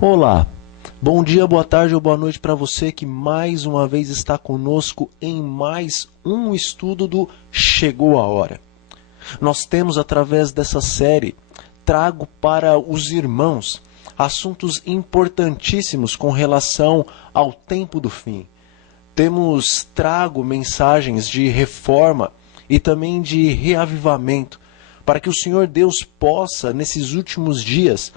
Olá, bom dia, boa tarde ou boa noite para você que mais uma vez está conosco em mais um estudo do Chegou a Hora. Nós temos, através dessa série, trago para os irmãos assuntos importantíssimos com relação ao tempo do fim. Temos trago mensagens de reforma e também de reavivamento, para que o Senhor Deus possa, nesses últimos dias,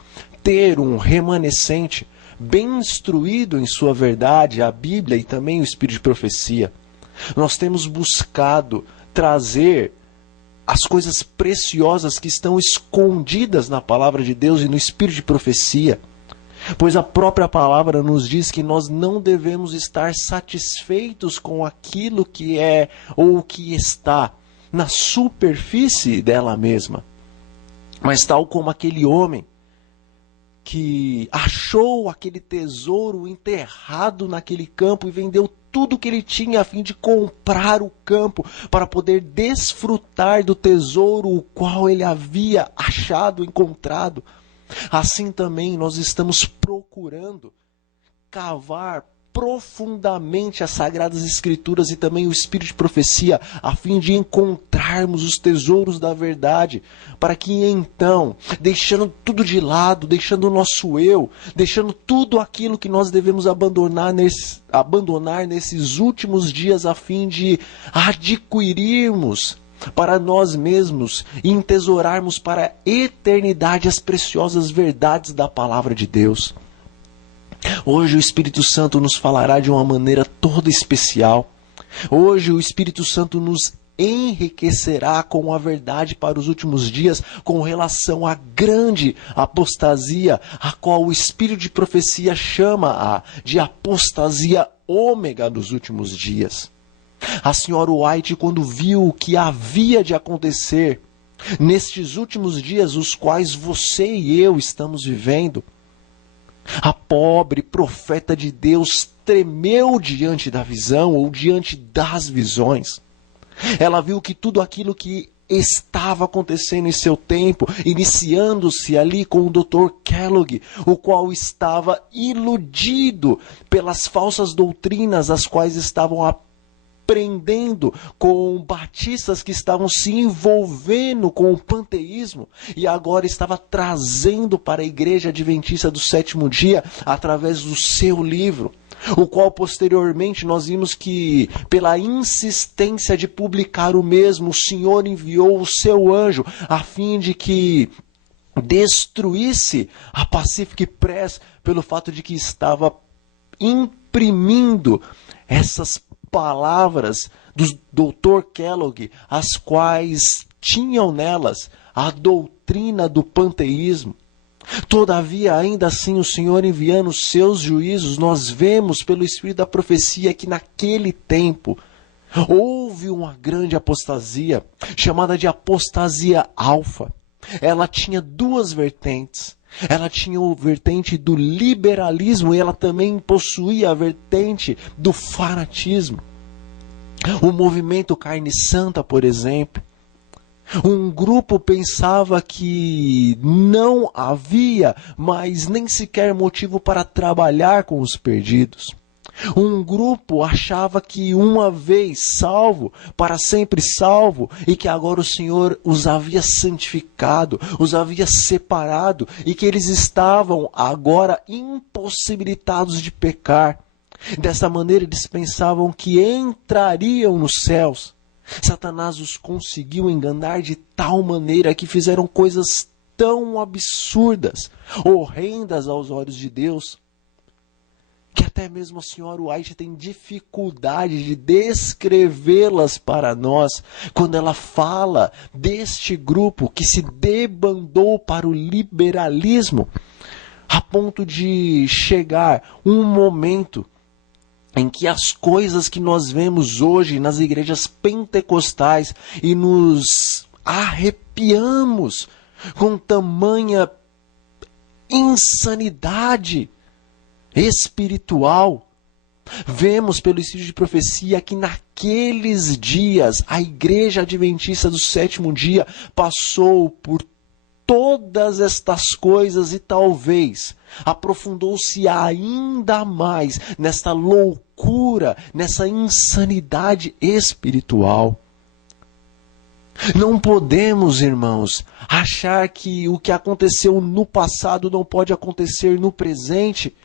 ter um remanescente bem instruído em sua verdade, a Bíblia e também o Espírito de profecia. Nós temos buscado trazer as coisas preciosas que estão escondidas na palavra de Deus e no Espírito de profecia. Pois a própria palavra nos diz que nós não devemos estar satisfeitos com aquilo que é ou que está na superfície dela mesma. Mas tal como aquele homem que achou aquele tesouro enterrado naquele campo e vendeu tudo que ele tinha a fim de comprar o campo para poder desfrutar do tesouro o qual ele havia achado, encontrado. Assim também nós estamos procurando cavar profundamente as Sagradas Escrituras e também o Espírito de profecia, a fim de encontrarmos os tesouros da verdade, para que então, deixando tudo de lado, deixando o nosso eu, deixando tudo aquilo que nós devemos abandonar nesses últimos dias, a fim de adquirirmos para nós mesmos e entesourarmos para a eternidade as preciosas verdades da palavra de Deus. Hoje o Espírito Santo nos falará de uma maneira toda especial. Hoje o Espírito Santo nos enriquecerá com a verdade para os últimos dias com relação à grande apostasia, a qual o Espírito de profecia chama de apostasia ômega dos últimos dias. A senhora White, quando viu o que havia de acontecer nestes últimos dias, os quais você e eu estamos vivendo, a pobre profeta de Deus tremeu diante da visão ou diante das visões. Ela viu que tudo aquilo que estava acontecendo em seu tempo, iniciando-se ali com o Dr. Kellogg, o qual estava iludido pelas falsas doutrinas as quais estavam aprendendo com batistas que estavam se envolvendo com o panteísmo e agora estava trazendo para a Igreja Adventista do Sétimo Dia através do seu livro, o qual posteriormente nós vimos que pela insistência de publicar o mesmo, o Senhor enviou o seu anjo a fim de que destruísse a Pacific Press pelo fato de que estava imprimindo essas palavras do Dr. Kellogg, as quais tinham nelas a doutrina do panteísmo. Todavia, ainda assim, o Senhor enviando os seus juízos, nós vemos pelo Espírito da profecia que naquele tempo houve uma grande apostasia, chamada de apostasia alfa. Ela tinha duas vertentes. Ela tinha a vertente do liberalismo e ela também possuía a vertente do fanatismo. O movimento Carne Santa, por exemplo, um grupo pensava que não havia mais nem sequer motivo para trabalhar com os perdidos. Um grupo achava que uma vez salvo, para sempre salvo, e que agora o Senhor os havia santificado, os havia separado, e que eles estavam agora impossibilitados de pecar. Dessa maneira eles pensavam que entrariam nos céus. Satanás os conseguiu enganar de tal maneira que fizeram coisas tão absurdas, horrendas aos olhos de Deus, que até mesmo a senhora White tem dificuldade de descrevê-las para nós, quando ela fala deste grupo que se debandou para o liberalismo, a ponto de chegar um momento em que as coisas que nós vemos hoje nas igrejas pentecostais e nos arrepiamos com tamanha insanidade espiritual, vemos pelo Espírito de profecia que naqueles dias a Igreja Adventista do Sétimo Dia passou por todas estas coisas e talvez aprofundou-se ainda mais nesta loucura, nessa insanidade espiritual. Não podemos, irmãos, achar que o que aconteceu no passado não pode acontecer no presente,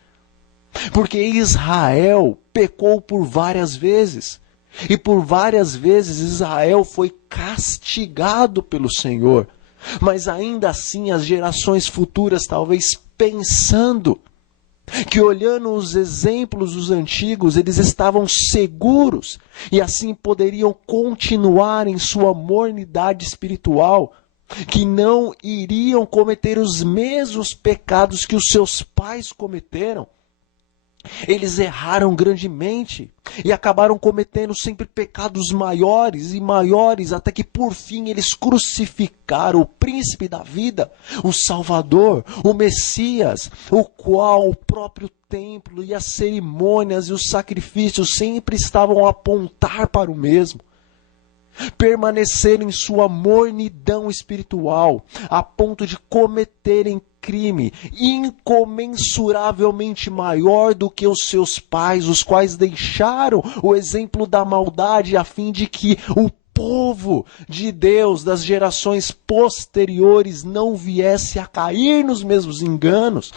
porque Israel pecou por várias vezes, e por várias vezes Israel foi castigado pelo Senhor. Mas ainda assim as gerações futuras, talvez pensando que olhando os exemplos dos antigos, eles estavam seguros e assim poderiam continuar em sua mornidade espiritual, que não iriam cometer os mesmos pecados que os seus pais cometeram. Eles erraram grandemente e acabaram cometendo sempre pecados maiores e maiores, até que por fim eles crucificaram o príncipe da vida, o Salvador, o Messias, o qual o próprio templo e as cerimônias e os sacrifícios sempre estavam a apontar para o mesmo. Permaneceram em sua mornidão espiritual, a ponto de cometerem crime incomensuravelmente maior do que os seus pais, os quais deixaram o exemplo da maldade a fim de que o povo de Deus das gerações posteriores não viesse a cair nos mesmos enganos.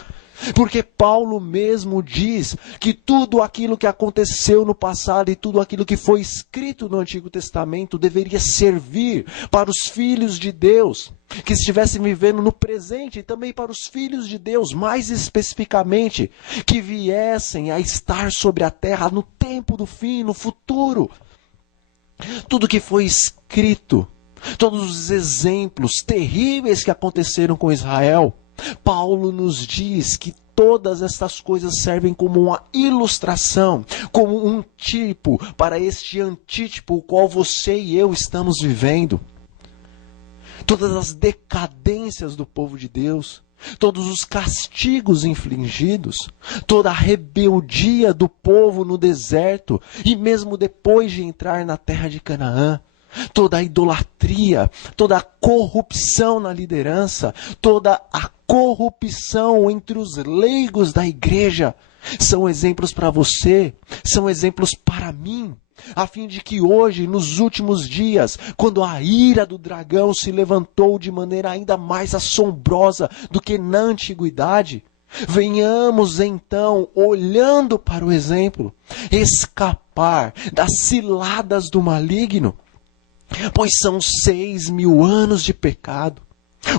Porque Paulo mesmo diz que tudo aquilo que aconteceu no passado e tudo aquilo que foi escrito no Antigo Testamento deveria servir para os filhos de Deus, que estivessem vivendo no presente, e também para os filhos de Deus, mais especificamente, que viessem a estar sobre a terra no tempo do fim, no futuro. Tudo que foi escrito, todos os exemplos terríveis que aconteceram com Israel, Paulo nos diz que todas estas coisas servem como uma ilustração, como um tipo para este antítipo o qual você e eu estamos vivendo. Todas as decadências do povo de Deus, todos os castigos infligidos, toda a rebeldia do povo no deserto e mesmo depois de entrar na terra de Canaã, toda a idolatria, toda a corrupção na liderança, toda a corrupção entre os leigos da igreja, são exemplos para você, são exemplos para mim, a fim de que hoje, nos últimos dias, quando a ira do dragão se levantou de maneira ainda mais assombrosa do que na antiguidade, venhamos então, olhando para o exemplo, escapar das ciladas do maligno, pois são 6.000 anos de pecado.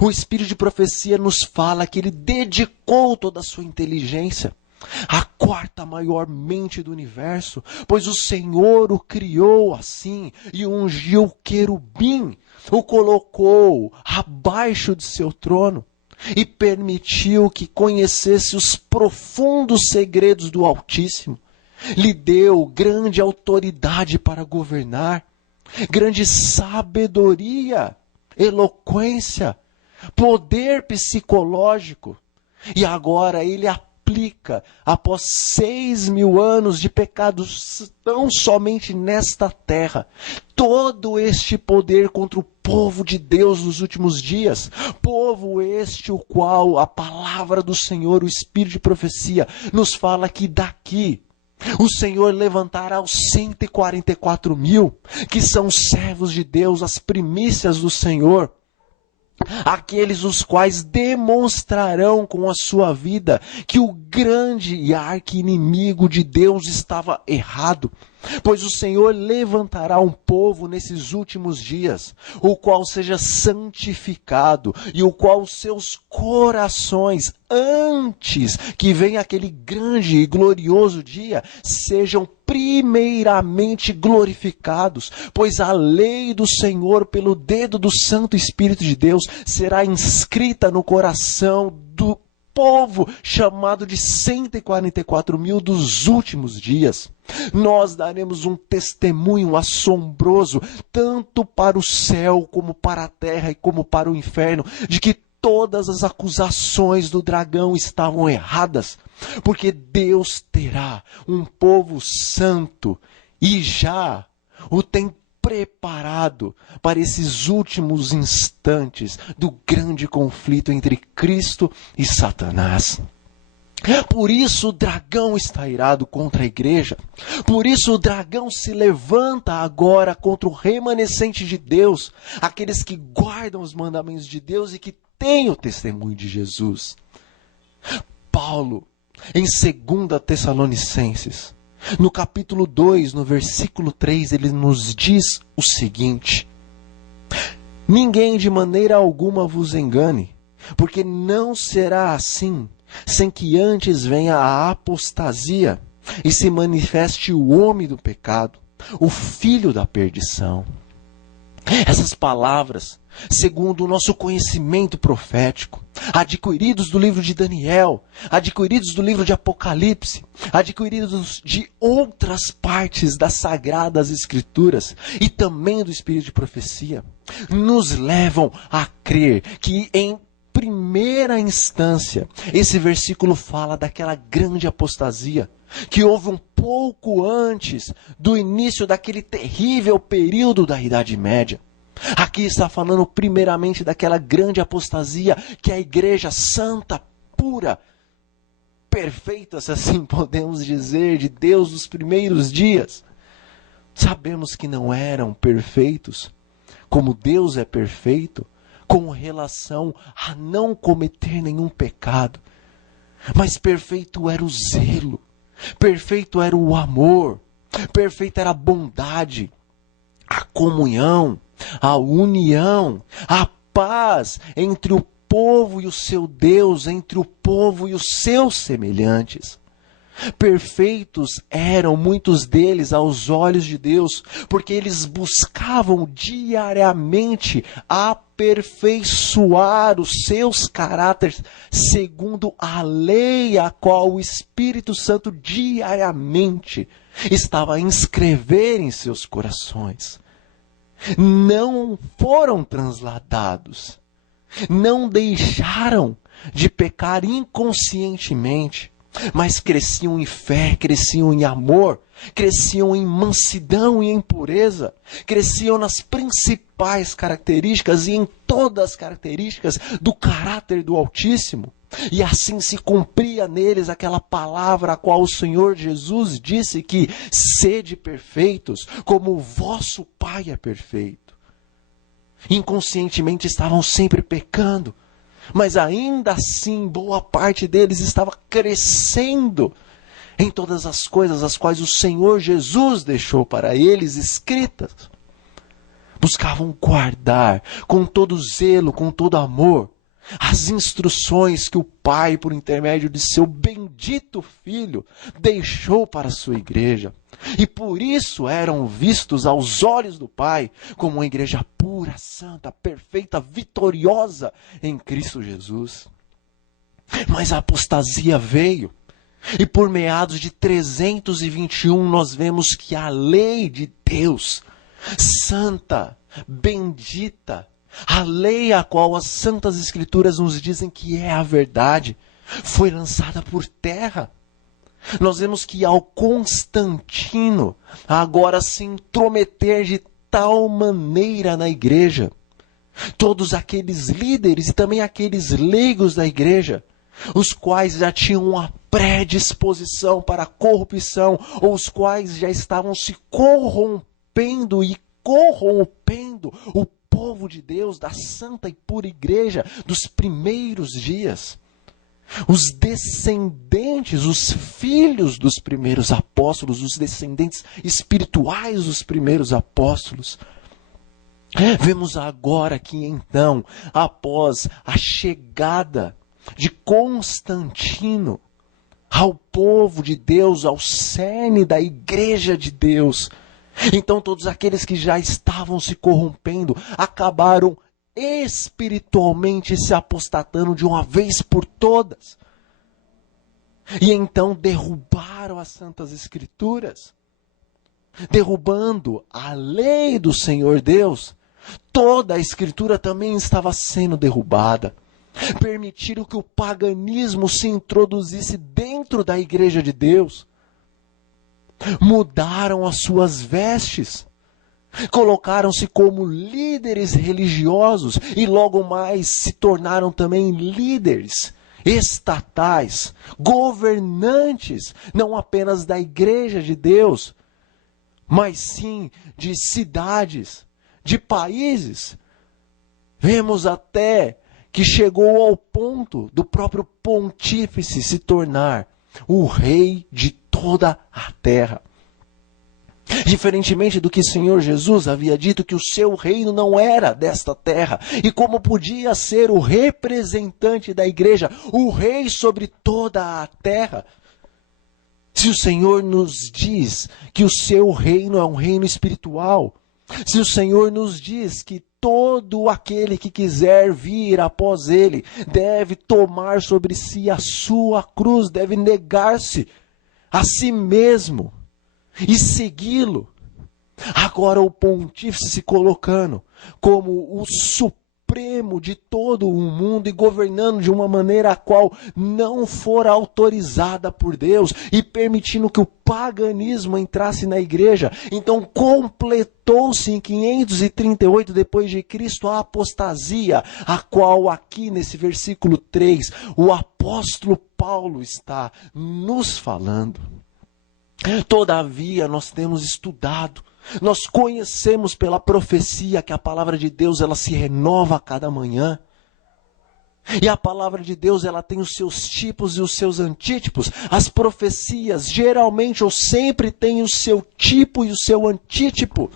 O Espírito de profecia nos fala que ele dedicou toda a sua inteligência à quarta maior mente do universo, pois o Senhor o criou assim e ungiu o querubim, o colocou abaixo de seu trono e permitiu que conhecesse os profundos segredos do Altíssimo. Lhe deu grande autoridade para governar, grande sabedoria, eloquência, poder psicológico. E agora ele aplica, após 6.000 anos de pecados tão somente nesta terra, todo este poder contra o povo de Deus nos últimos dias. Povo este o qual a palavra do Senhor, o Espírito de profecia, nos fala que daqui o Senhor levantará os 144.000, que são servos de Deus, as primícias do Senhor, aqueles os quais demonstrarão com a sua vida que o grande e arqui-inimigo de Deus estava errado, pois o Senhor levantará um povo nesses últimos dias, o qual seja santificado e o qual os seus corações, antes que venha aquele grande e glorioso dia, sejam primeiramente glorificados, pois a lei do Senhor pelo dedo do Santo Espírito de Deus será inscrita no coração do povo chamado de 144.000 dos últimos dias. Nós daremos um testemunho assombroso, tanto para o céu, como para a terra e como para o inferno, de que todas as acusações do dragão estavam erradas, porque Deus terá um povo santo e já o tem preparado para esses últimos instantes do grande conflito entre Cristo e Satanás. Por isso o dragão está irado contra a igreja. Por isso o dragão se levanta agora contra o remanescente de Deus, aqueles que guardam os mandamentos de Deus e que têm o testemunho de Jesus. Paulo, em 2 Tessalonicenses, no capítulo 2, no versículo 3, ele nos diz o seguinte: ninguém de maneira alguma vos engane, porque não será assim, sem que antes venha a apostasia e se manifeste o homem do pecado, o filho da perdição. Essas palavras, segundo o nosso conhecimento profético, adquiridos do livro de Daniel, adquiridos do livro de Apocalipse, adquiridos de outras partes das Sagradas Escrituras e também do Espírito de Profecia, nos levam a crer que em primeira instância, esse versículo fala daquela grande apostasia que houve um pouco antes do início daquele terrível período da Idade Média. Aqui está falando primeiramente daquela grande apostasia que a igreja santa, pura, perfeita, se assim podemos dizer, de Deus dos primeiros dias. Sabemos que não eram perfeitos, como Deus é perfeito, com relação a não cometer nenhum pecado. Mas perfeito era o zelo, perfeito era o amor, perfeita era a bondade, a comunhão, a união, a paz entre o povo e o seu Deus, entre o povo e os seus semelhantes. Perfeitos eram muitos deles aos olhos de Deus, porque eles buscavam diariamente aperfeiçoar os seus caráteres segundo a lei a qual o Espírito Santo diariamente estava a inscrever em seus corações. Não foram transladados, não deixaram de pecar inconscientemente, mas cresciam em fé, cresciam em amor, cresciam em mansidão e em pureza, cresciam nas principais características e em todas as características do caráter do Altíssimo. E assim se cumpria neles aquela palavra a qual o Senhor Jesus disse que sede perfeitos, como o vosso Pai é perfeito. Inconscientemente estavam sempre pecando, mas ainda assim boa parte deles estava crescendo em todas as coisas as quais o Senhor Jesus deixou para eles escritas. Buscavam guardar com todo zelo, com todo amor, as instruções que o Pai, por intermédio de seu bendito Filho, deixou para a sua igreja. E por isso eram vistos aos olhos do Pai como uma igreja pura, santa, perfeita, vitoriosa em Cristo Jesus. Mas a apostasia veio. E por meados de 321 nós vemos que a lei de Deus, santa, bendita, a lei a qual as Santas Escrituras nos dizem que é a verdade, foi lançada por terra. Nós vemos que ao Constantino agora se intrometer de tal maneira na igreja, todos aqueles líderes e também aqueles leigos da igreja, os quais já tinham uma predisposição para a corrupção, ou os quais já estavam se corrompendo e corrompendo o povo de Deus, da santa e pura igreja dos primeiros dias. Os descendentes, os filhos dos primeiros apóstolos, os descendentes espirituais dos primeiros apóstolos. Vemos agora que então, após a chegada de Constantino ao povo de Deus, ao cerne da igreja de Deus, então todos aqueles que já estavam se corrompendo acabaram espiritualmente se apostatando de uma vez por todas. E então derrubaram as Santas Escrituras, derrubando a lei do Senhor Deus. Toda a Escritura também estava sendo derrubada. Permitiram que o paganismo se introduzisse dentro da igreja de Deus. Mudaram as suas vestes. Colocaram-se como líderes religiosos e logo mais se tornaram também líderes estatais, governantes, não apenas da Igreja de Deus, mas sim de cidades, de países. Vemos até que chegou ao ponto do próprio pontífice se tornar o rei de toda a terra. Diferentemente do que o Senhor Jesus havia dito, que o seu reino não era desta terra, e como podia ser o representante da igreja, o rei sobre toda a terra. Se o Senhor nos diz que o seu reino é um reino espiritual, se o Senhor nos diz que todo aquele que quiser vir após ele deve tomar sobre si a sua cruz, deve negar-se a si mesmo e segui-lo. Agora o pontífice se colocando como o supremo de todo o mundo e governando de uma maneira a qual não fora autorizada por Deus e permitindo que o paganismo entrasse na igreja. Então completou-se em 538 depois de Cristo a apostasia, a qual aqui nesse versículo 3 o apóstolo Paulo está nos falando. Todavia, nós temos estudado, nós conhecemos pela profecia que a palavra de Deus ela se renova a cada manhã. E a palavra de Deus ela tem os seus tipos e os seus antítipos. As profecias geralmente ou sempre têm o seu tipo e o seu antítipo.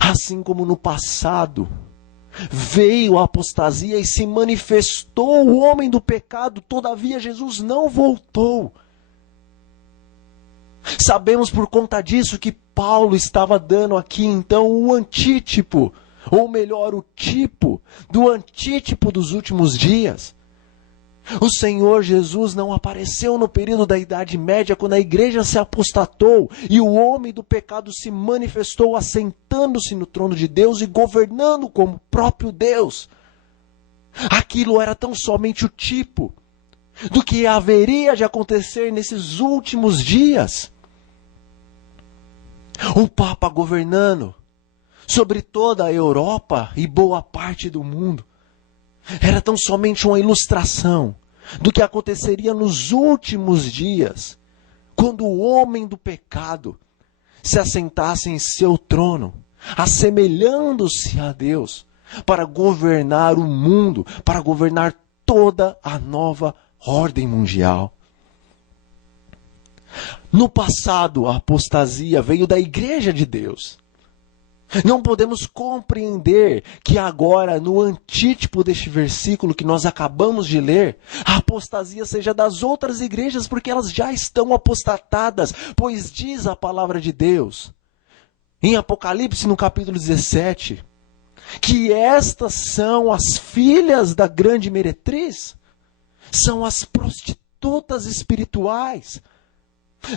Assim como no passado veio a apostasia e se manifestou o homem do pecado, todavia Jesus não voltou. Sabemos por conta disso que Paulo estava dando aqui então o antítipo, ou melhor, o tipo do antítipo dos últimos dias. O Senhor Jesus não apareceu no período da Idade Média, quando a igreja se apostatou e o homem do pecado se manifestou assentando-se no trono de Deus e governando como próprio Deus. Aquilo era tão somente o tipo do que haveria de acontecer nesses últimos dias. O Papa governando sobre toda a Europa e boa parte do mundo era tão somente uma ilustração do que aconteceria nos últimos dias, quando o homem do pecado se assentasse em seu trono, assemelhando-se a Deus, para governar o mundo, para governar toda a nova ordem mundial. No passado, a apostasia veio da Igreja de Deus. Não podemos compreender que agora, no antítipo deste versículo que nós acabamos de ler, a apostasia seja das outras igrejas, porque elas já estão apostatadas, pois diz a palavra de Deus, em Apocalipse, no capítulo 17, que estas são as filhas da grande meretriz, são as prostitutas espirituais.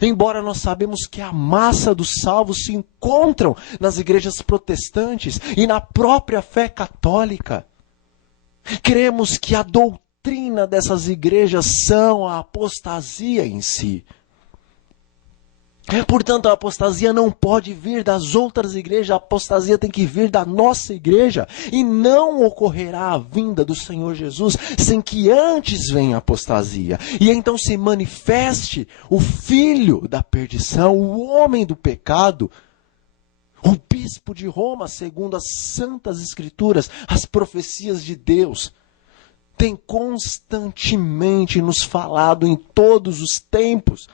Embora nós sabemos que a massa dos salvos se encontram nas igrejas protestantes e na própria fé católica, cremos que a doutrina dessas igrejas são a apostasia em si. Portanto, a apostasia não pode vir das outras igrejas, a apostasia tem que vir da nossa igreja. E não ocorrerá a vinda do Senhor Jesus sem que antes venha a apostasia. E então se manifeste o filho da perdição, o homem do pecado, o bispo de Roma, segundo as santas escrituras, as profecias de Deus. Tem constantemente nos falado em todos os tempos,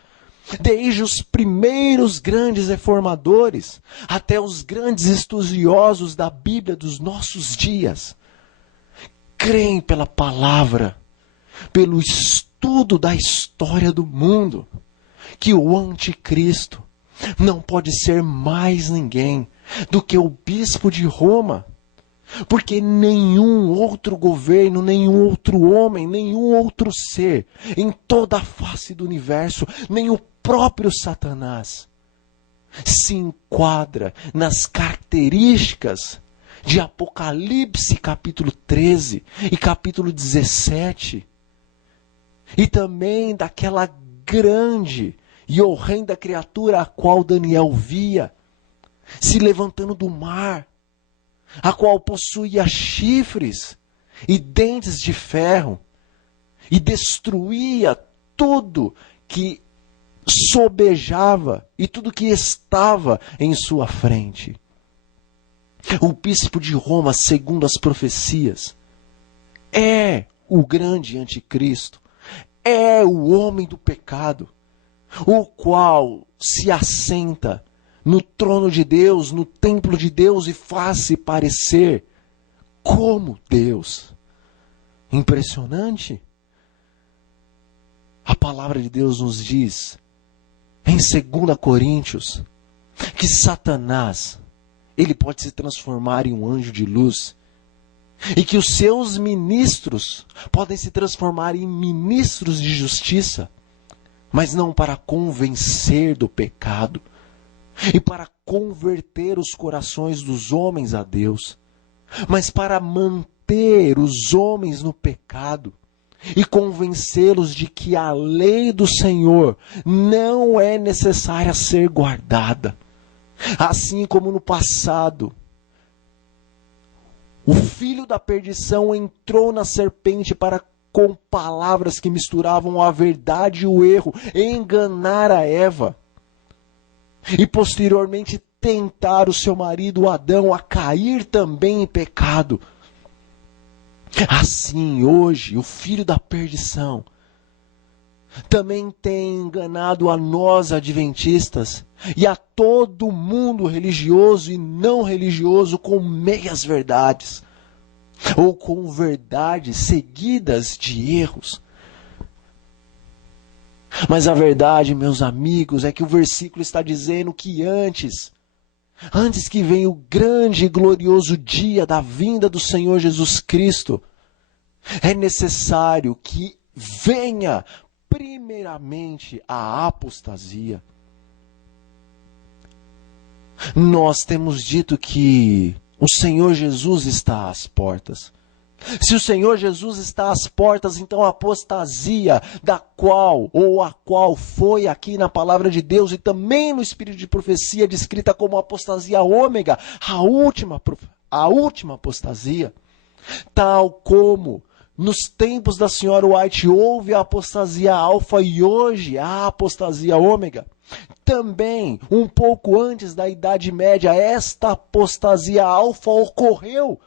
desde os primeiros grandes reformadores até os grandes estudiosos da Bíblia dos nossos dias, creem pela palavra, pelo estudo da história do mundo, que o anticristo não pode ser mais ninguém do que o bispo de Roma, porque nenhum outro governo, nenhum outro homem, nenhum outro ser em toda a face do universo, nem o próprio Satanás se enquadra nas características de Apocalipse capítulo 13 e capítulo 17, e também daquela grande e horrenda criatura a qual Daniel via, se levantando do mar, a qual possuía chifres e dentes de ferro, e destruía tudo que sobejava e tudo que estava em sua frente. O bispo de Roma, segundo as profecias, é o grande anticristo, é o homem do pecado, o qual se assenta no trono de Deus, no templo de Deus e faz-se parecer como Deus. Impressionante. A palavra de Deus nos diz, em 2 Coríntios, que Satanás, ele pode se transformar em um anjo de luz, e que os seus ministros podem se transformar em ministros de justiça, mas não para convencer do pecado, e para converter os corações dos homens a Deus, mas para manter os homens no pecado, e convencê-los de que a lei do Senhor não é necessária ser guardada. Assim como no passado, o filho da perdição entrou na serpente para, com palavras que misturavam a verdade e o erro, enganar a Eva. E posteriormente tentar o seu marido Adão a cair também em pecado. Assim, hoje, o filho da perdição também tem enganado a nós adventistas e a todo mundo religioso e não religioso com meias verdades, ou com verdades seguidas de erros. Mas a verdade, meus amigos, é que o versículo está dizendo que antes que venha o grande e glorioso dia da vinda do Senhor Jesus Cristo, é necessário que venha primeiramente a apostasia. Nós temos dito que o Senhor Jesus está às portas. Se o Senhor Jesus está às portas, então a apostasia da qual, ou a qual foi aqui na palavra de Deus e também no espírito de profecia descrita como apostasia ômega, a última apostasia, tal como nos tempos da senhora White houve a apostasia alfa e hoje a apostasia ômega. Também, um pouco antes da Idade Média, esta apostasia alfa ocorreu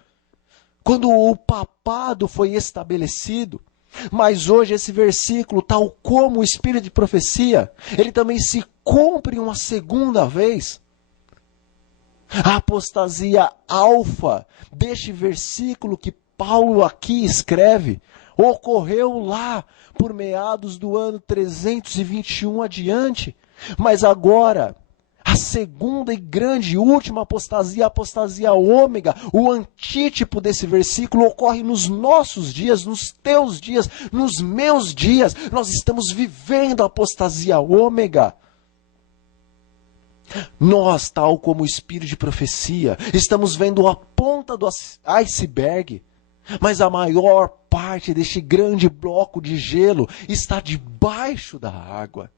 quando o papado foi estabelecido. Mas hoje esse versículo, tal como o espírito de profecia, ele também se cumpre uma segunda vez. A apostasia alfa deste versículo que Paulo aqui escreve, ocorreu lá por meados do ano 321 adiante. Mas agora, a segunda e grande última apostasia, a apostasia ômega, o antítipo desse versículo ocorre nos nossos dias, nos teus dias, nos meus dias. Nós estamos vivendo a apostasia ômega. Nós, tal como o espírito de profecia, estamos vendo a ponta do iceberg, mas a maior parte deste grande bloco de gelo está debaixo da água.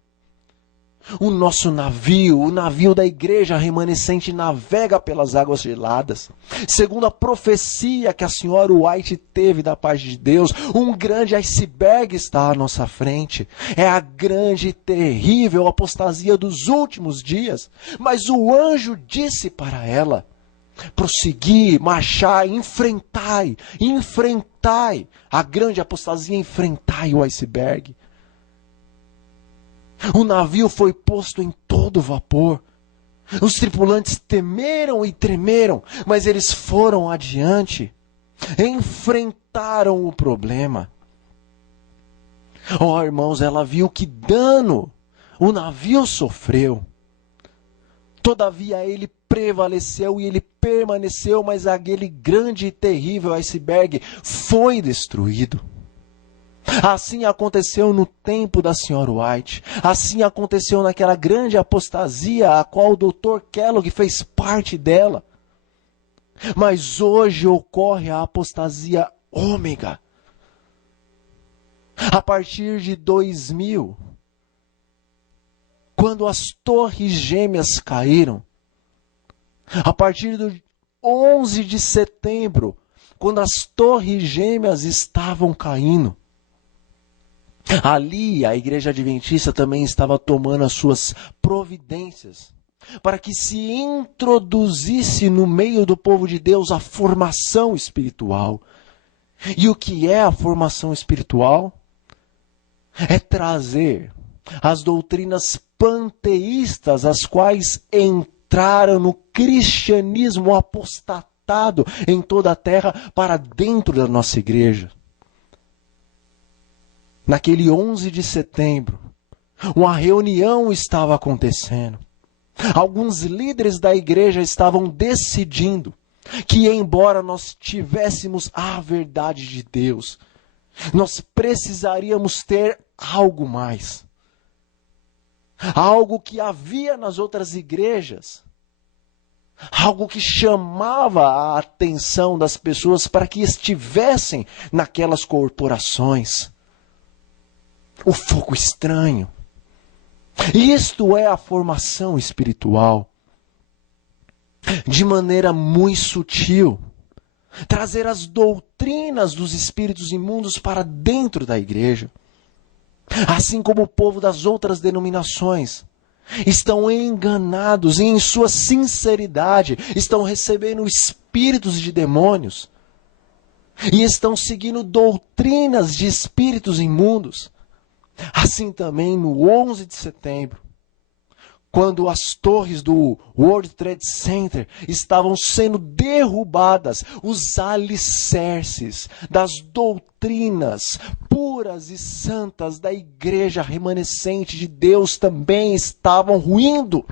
O nosso navio, o navio da igreja remanescente, navega pelas águas geladas. Segundo a profecia que a senhora White teve da parte de Deus, um grande iceberg está à nossa frente. É a grande e terrível apostasia dos últimos dias. Mas o anjo disse para ela: prosseguir, marchar, enfrentai a grande apostasia, enfrentai o iceberg. O navio foi posto em todo vapor. Os tripulantes temeram e tremeram, mas eles foram adiante, enfrentaram o problema. Oh, irmãos, ela viu que dano o navio sofreu. Todavia ele prevaleceu e ele permaneceu, mas aquele grande e terrível iceberg foi destruído. Assim aconteceu no tempo da senhora White. Assim aconteceu naquela grande apostasia a qual o Dr. Kellogg fez parte dela. Mas hoje ocorre a apostasia ômega. A partir de 2000, quando as torres gêmeas caíram, A partir do 11 de setembro, quando as torres gêmeas estavam caindo, ali a Igreja Adventista também estava tomando as suas providências para que se introduzisse no meio do povo de Deus a formação espiritual. E o que é a formação espiritual? É trazer as doutrinas panteístas, as quais entraram no cristianismo apostatado em toda a terra, para dentro da nossa igreja. Naquele 11 de setembro, uma reunião estava acontecendo. Alguns líderes da igreja estavam decidindo que, embora nós tivéssemos a verdade de Deus, nós precisaríamos ter algo mais. Algo que havia nas outras igrejas. Algo que chamava a atenção das pessoas para que estivessem naquelas corporações. O fogo estranho. Isto é a formação espiritual. De maneira muito sutil. Trazer as doutrinas dos espíritos imundos para dentro da igreja. Assim como o povo das outras denominações estão enganados e, em sua sinceridade, estão recebendo espíritos de demônios e estão seguindo doutrinas de espíritos imundos. Assim também no 11 de setembro, quando as torres do World Trade Center estavam sendo derrubadas, os alicerces das doutrinas puras e santas da igreja remanescente de Deus também estavam ruindo.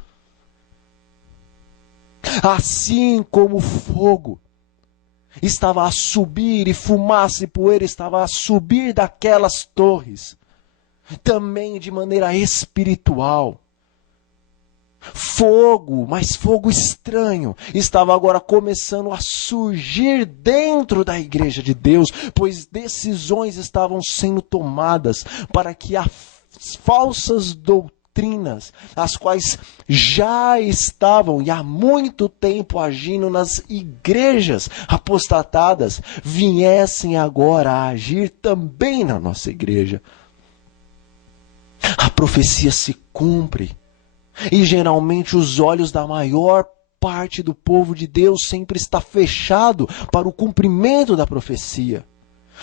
Assim como o fogo estava a subir e fumaça e poeira estava a subir daquelas torres, também de maneira espiritual, fogo, mas fogo estranho, estava agora começando a surgir dentro da igreja de Deus, pois decisões estavam sendo tomadas para que as falsas doutrinas, as quais já estavam e há muito tempo agindo nas igrejas apostatadas, viessem agora a agir também na nossa igreja. A profecia se cumpre. E geralmente os olhos da maior parte do povo de Deus sempre está fechado para o cumprimento da profecia.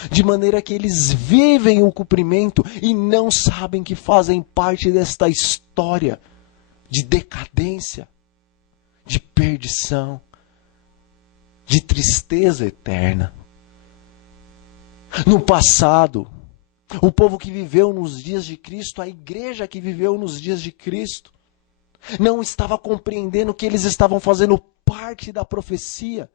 De maneira que eles vivem o cumprimento e não sabem que fazem parte desta história de decadência, de perdição, de tristeza eterna. No passado, o povo que viveu nos dias de Cristo, a igreja que viveu nos dias de Cristo, não estava compreendendo que eles estavam fazendo parte da profecia.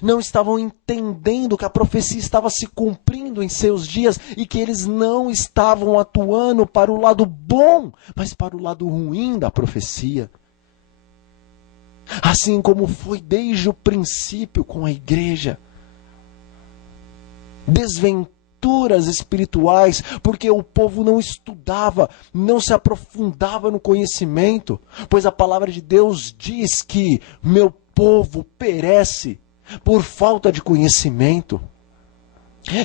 Não estavam entendendo que a profecia estava se cumprindo em seus dias e que eles não estavam atuando para o lado bom, mas para o lado ruim da profecia. Assim como foi desde o princípio com a igreja. Desventuras espirituais, porque o povo não estudava, não se aprofundava no conhecimento, pois a palavra de Deus diz que meu povo perece por falta de conhecimento.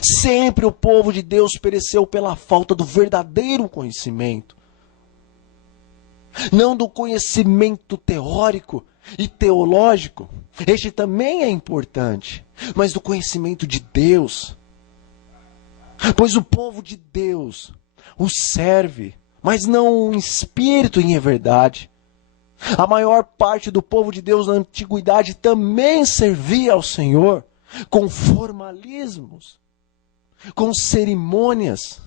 Sempre o povo de Deus pereceu pela falta do verdadeiro conhecimento. Não do conhecimento teórico e teológico, este também é importante, mas do conhecimento de Deus. Pois o povo de Deus o serve, mas não em espírito e em verdade. A maior parte do povo de Deus na antiguidade também servia ao Senhor com formalismos, com cerimônias,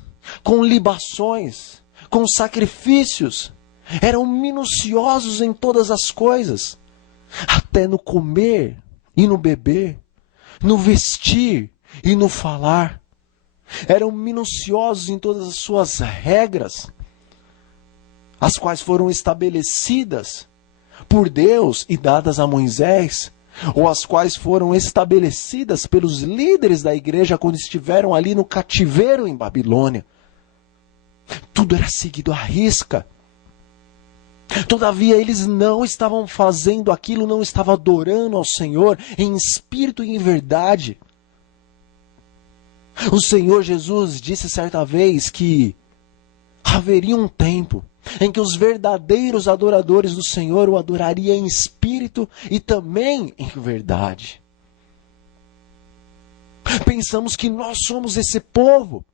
com libações, com sacrifícios. Eram minuciosos em todas as coisas, até no comer e no beber, no vestir e no falar. Eram minuciosos em todas as suas regras, as quais foram estabelecidas por Deus e dadas a Moisés, ou as quais foram estabelecidas pelos líderes da igreja quando estiveram ali no cativeiro em Babilônia. Tudo era seguido à risca. Todavia, eles não estavam fazendo aquilo, não estavam adorando ao Senhor em espírito e em verdade. O Senhor Jesus disse certa vez que haveria um tempo em que os verdadeiros adoradores do Senhor o adorariam em espírito e também em verdade. Pensamos que nós somos esse povo.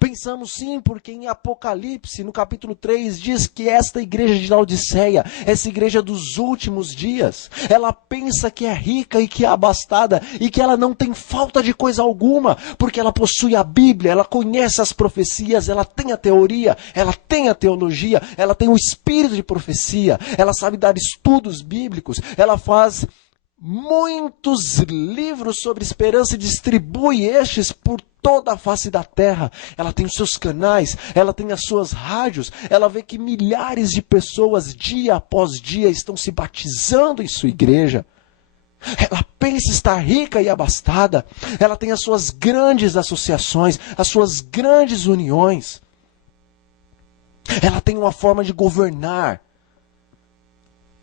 Pensamos sim, porque em Apocalipse, no capítulo 3, diz que esta igreja de Laodiceia, essa igreja dos últimos dias, ela pensa que é rica e que é abastada e que ela não tem falta de coisa alguma, porque ela possui a Bíblia, ela conhece as profecias, ela tem a teoria, ela tem a teologia, ela tem o espírito de profecia, ela sabe dar estudos bíblicos, ela faz muitos livros sobre esperança e distribui estes por toda a face da terra. Ela tem os seus canais, ela tem as suas rádios, ela vê que milhares de pessoas dia após dia estão se batizando em sua igreja. Ela pensa estar rica e abastada, ela tem as suas grandes associações, as suas grandes uniões. Ela tem uma forma de governar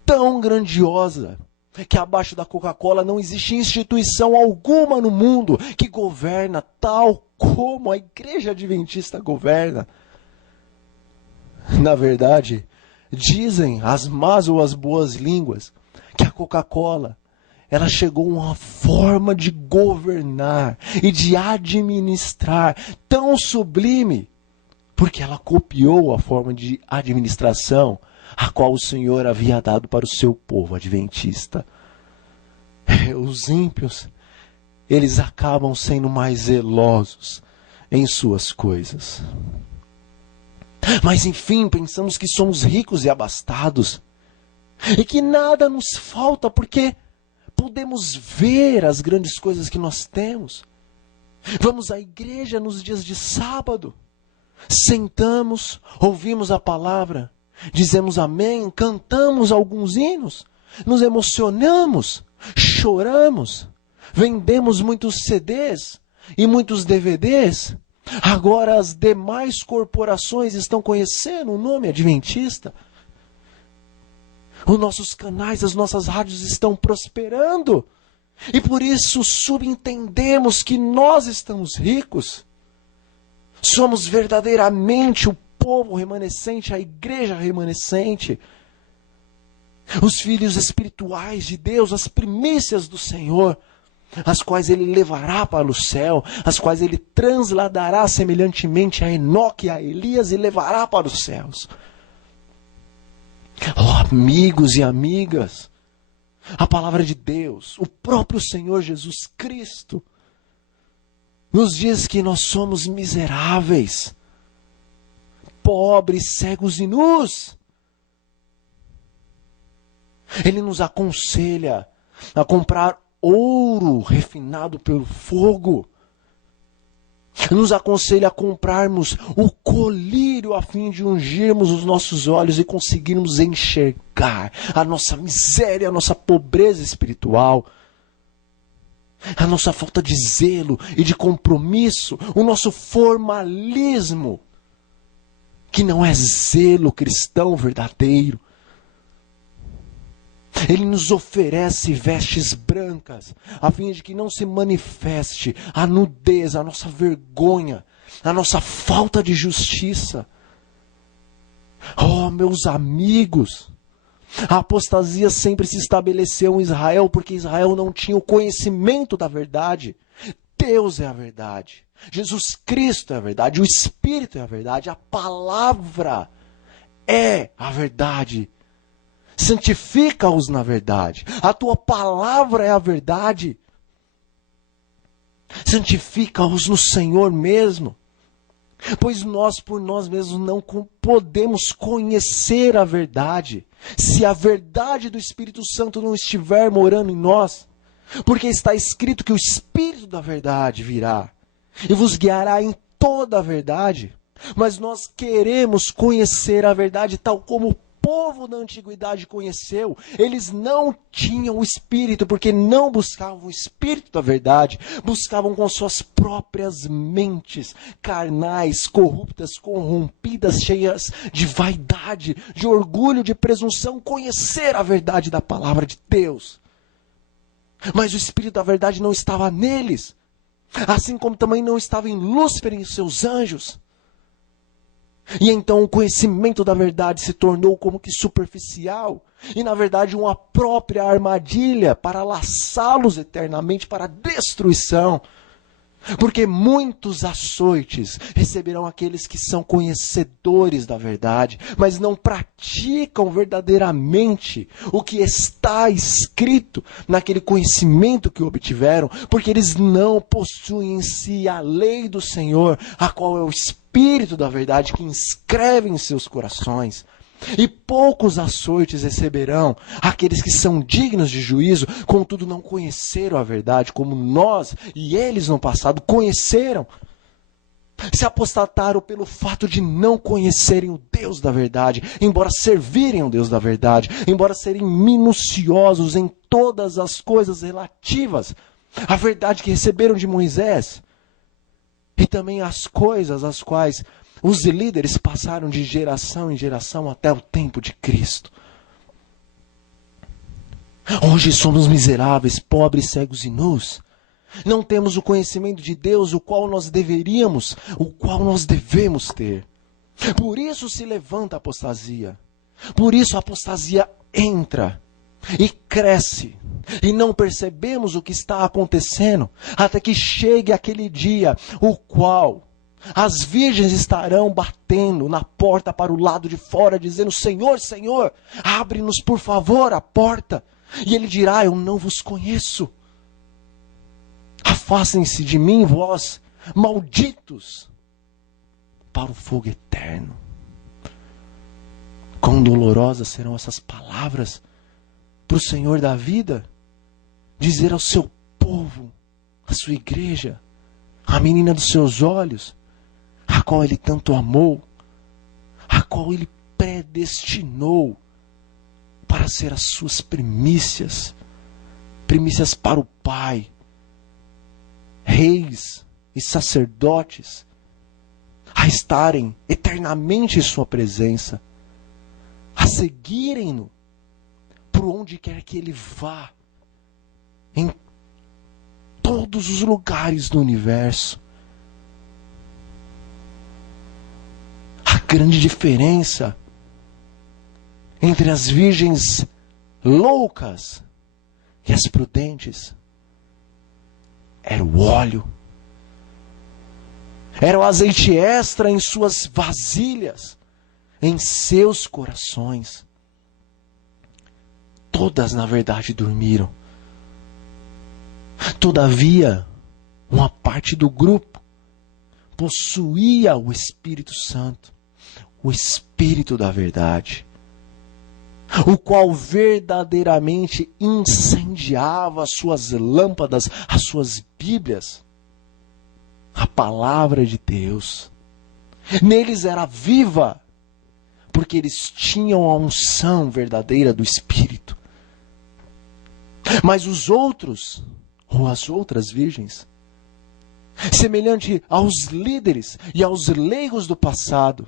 tão grandiosa que abaixo da Coca-Cola não existe instituição alguma no mundo que governa tal como a Igreja Adventista governa. Na verdade, dizem as más ou as boas línguas que a Coca-Cola, ela chegou a uma forma de governar e de administrar tão sublime, porque ela copiou a forma de administração a qual o Senhor havia dado para o seu povo adventista. Os ímpios, eles acabam sendo mais zelosos em suas coisas. Mas enfim, pensamos que somos ricos e abastados, e que nada nos falta, porque podemos ver as grandes coisas que nós temos. Vamos à igreja nos dias de sábado, sentamos, ouvimos a palavra, dizemos amém, cantamos alguns hinos, nos emocionamos, choramos, vendemos muitos CDs e muitos DVDs. Agora as demais corporações estão conhecendo o nome adventista. Os nossos canais, as nossas rádios estão prosperando. E por isso subentendemos que nós estamos ricos. Somos verdadeiramente o povo remanescente, a igreja remanescente, os filhos espirituais de Deus, as primícias do Senhor, as quais Ele levará para o céu, as quais Ele transladará semelhantemente a Enoque e a Elias e levará para os céus. Oh, amigos e amigas, a palavra de Deus, o próprio Senhor Jesus Cristo, nos diz que nós somos miseráveis, pobres, cegos e nus. Ele nos aconselha a comprar ouro refinado pelo fogo. Nos aconselha a comprarmos o colírio a fim de ungirmos os nossos olhos e conseguirmos enxergar a nossa miséria, a nossa pobreza espiritual, a nossa falta de zelo e de compromisso, o nosso formalismo, que não é zelo cristão verdadeiro. Ele nos oferece vestes brancas, a fim de que não se manifeste a nudez, a nossa vergonha, a nossa falta de justiça. Oh, meus amigos, a apostasia sempre se estabeleceu em Israel, porque Israel não tinha o conhecimento da verdade. Deus é a verdade, Jesus Cristo é a verdade, o Espírito é a verdade, a palavra é a verdade. Santifica-os na verdade. A tua palavra é a verdade. Santifica-os no Senhor mesmo. Pois nós por nós mesmos não podemos conhecer a verdade, se a verdade do Espírito Santo não estiver morando em nós. Porque está escrito que o Espírito da verdade virá e vos guiará em toda a verdade. Mas nós queremos conhecer a verdade tal como o povo da antiguidade conheceu. Eles não tinham o Espírito, porque não buscavam o Espírito da verdade. Buscavam com suas próprias mentes, carnais, corruptas, corrompidas, cheias de vaidade, de orgulho, de presunção, conhecer a verdade da palavra de Deus. Mas o Espírito da verdade não estava neles. Assim como também não estava em Lúcifer e em seus anjos. E então o conhecimento da verdade se tornou como que superficial. E na verdade uma própria armadilha para laçá-los eternamente para a destruição. Porque muitos açoites receberão aqueles que são conhecedores da verdade, mas não praticam verdadeiramente o que está escrito naquele conhecimento que obtiveram, porque eles não possuem em si a lei do Senhor, a qual é o Espírito da verdade que inscreve em seus corações. E poucos açoites receberão aqueles que são dignos de juízo, contudo não conheceram a verdade, como nós e eles no passado conheceram. Se apostataram pelo fato de não conhecerem o Deus da verdade, embora servirem ao Deus da verdade, embora serem minuciosos em todas as coisas relativas à verdade que receberam de Moisés, e também as coisas as quais os líderes passaram de geração em geração até o tempo de Cristo. Hoje somos miseráveis, pobres, cegos e nus. Não temos o conhecimento de Deus, o qual nós devemos ter. Por isso se levanta a apostasia. Por isso a apostasia entra e cresce. E não percebemos o que está acontecendo até que chegue aquele dia, o qual as virgens estarão batendo na porta para o lado de fora, dizendo: Senhor, Senhor, abre-nos por favor a porta. E ele dirá: eu não vos conheço. Afastem-se de mim, vós, malditos, para o fogo eterno. Quão dolorosas serão essas palavras para o Senhor da vida, dizer ao seu povo, à sua igreja, à menina dos seus olhos, a qual ele tanto amou, a qual ele predestinou para ser as suas primícias, primícias para o Pai, reis e sacerdotes, a estarem eternamente em sua presença, a seguirem-no por onde quer que ele vá, em todos os lugares do universo. A grande diferença entre as virgens loucas e as prudentes era o óleo, era o azeite extra em suas vasilhas, em seus corações. Todas, na verdade, dormiram. Todavia, uma parte do grupo possuía o Espírito Santo, o Espírito da verdade, o qual verdadeiramente incendiava as suas lâmpadas, as suas Bíblias, a palavra de Deus. Neles era viva, porque eles tinham a unção verdadeira do Espírito. Mas os outros, ou as outras virgens, semelhante aos líderes e aos leigos do passado,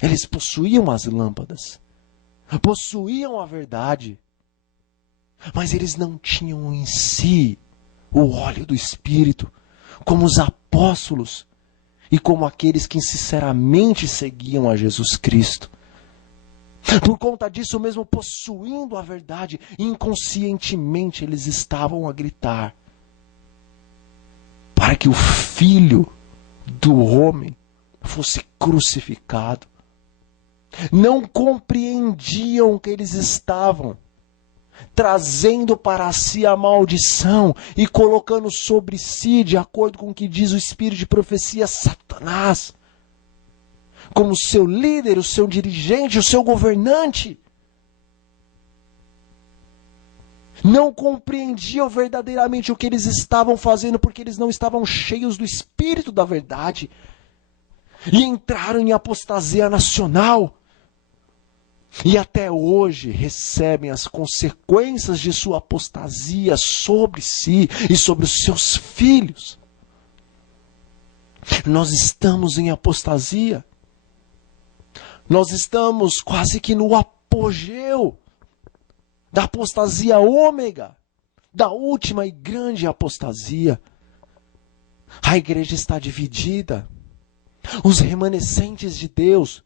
eles possuíam as lâmpadas, possuíam a verdade, mas eles não tinham em si o óleo do Espírito, como os apóstolos e como aqueles que sinceramente seguiam a Jesus Cristo. Por conta disso, mesmo possuindo a verdade, inconscientemente eles estavam a gritar para que o Filho do homem fosse crucificado. Não compreendiam que eles estavam trazendo para si a maldição e colocando sobre si, de acordo com o que diz o espírito de profecia, Satanás, como seu líder, o seu dirigente, o seu governante. Não compreendiam verdadeiramente o que eles estavam fazendo, porque eles não estavam cheios do Espírito da verdade. E entraram em apostasia nacional. e até hoje recebem as consequências de sua apostasia sobre si e sobre os seus filhos. Nós estamos em apostasia. Nós estamos quase que no apogeu da apostasia ômega, da última e grande apostasia. A igreja está dividida. Os remanescentes de Deus,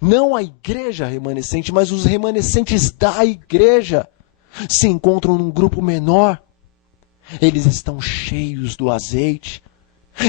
não a igreja remanescente, mas os remanescentes da igreja, se encontram num grupo menor. Eles estão cheios do azeite.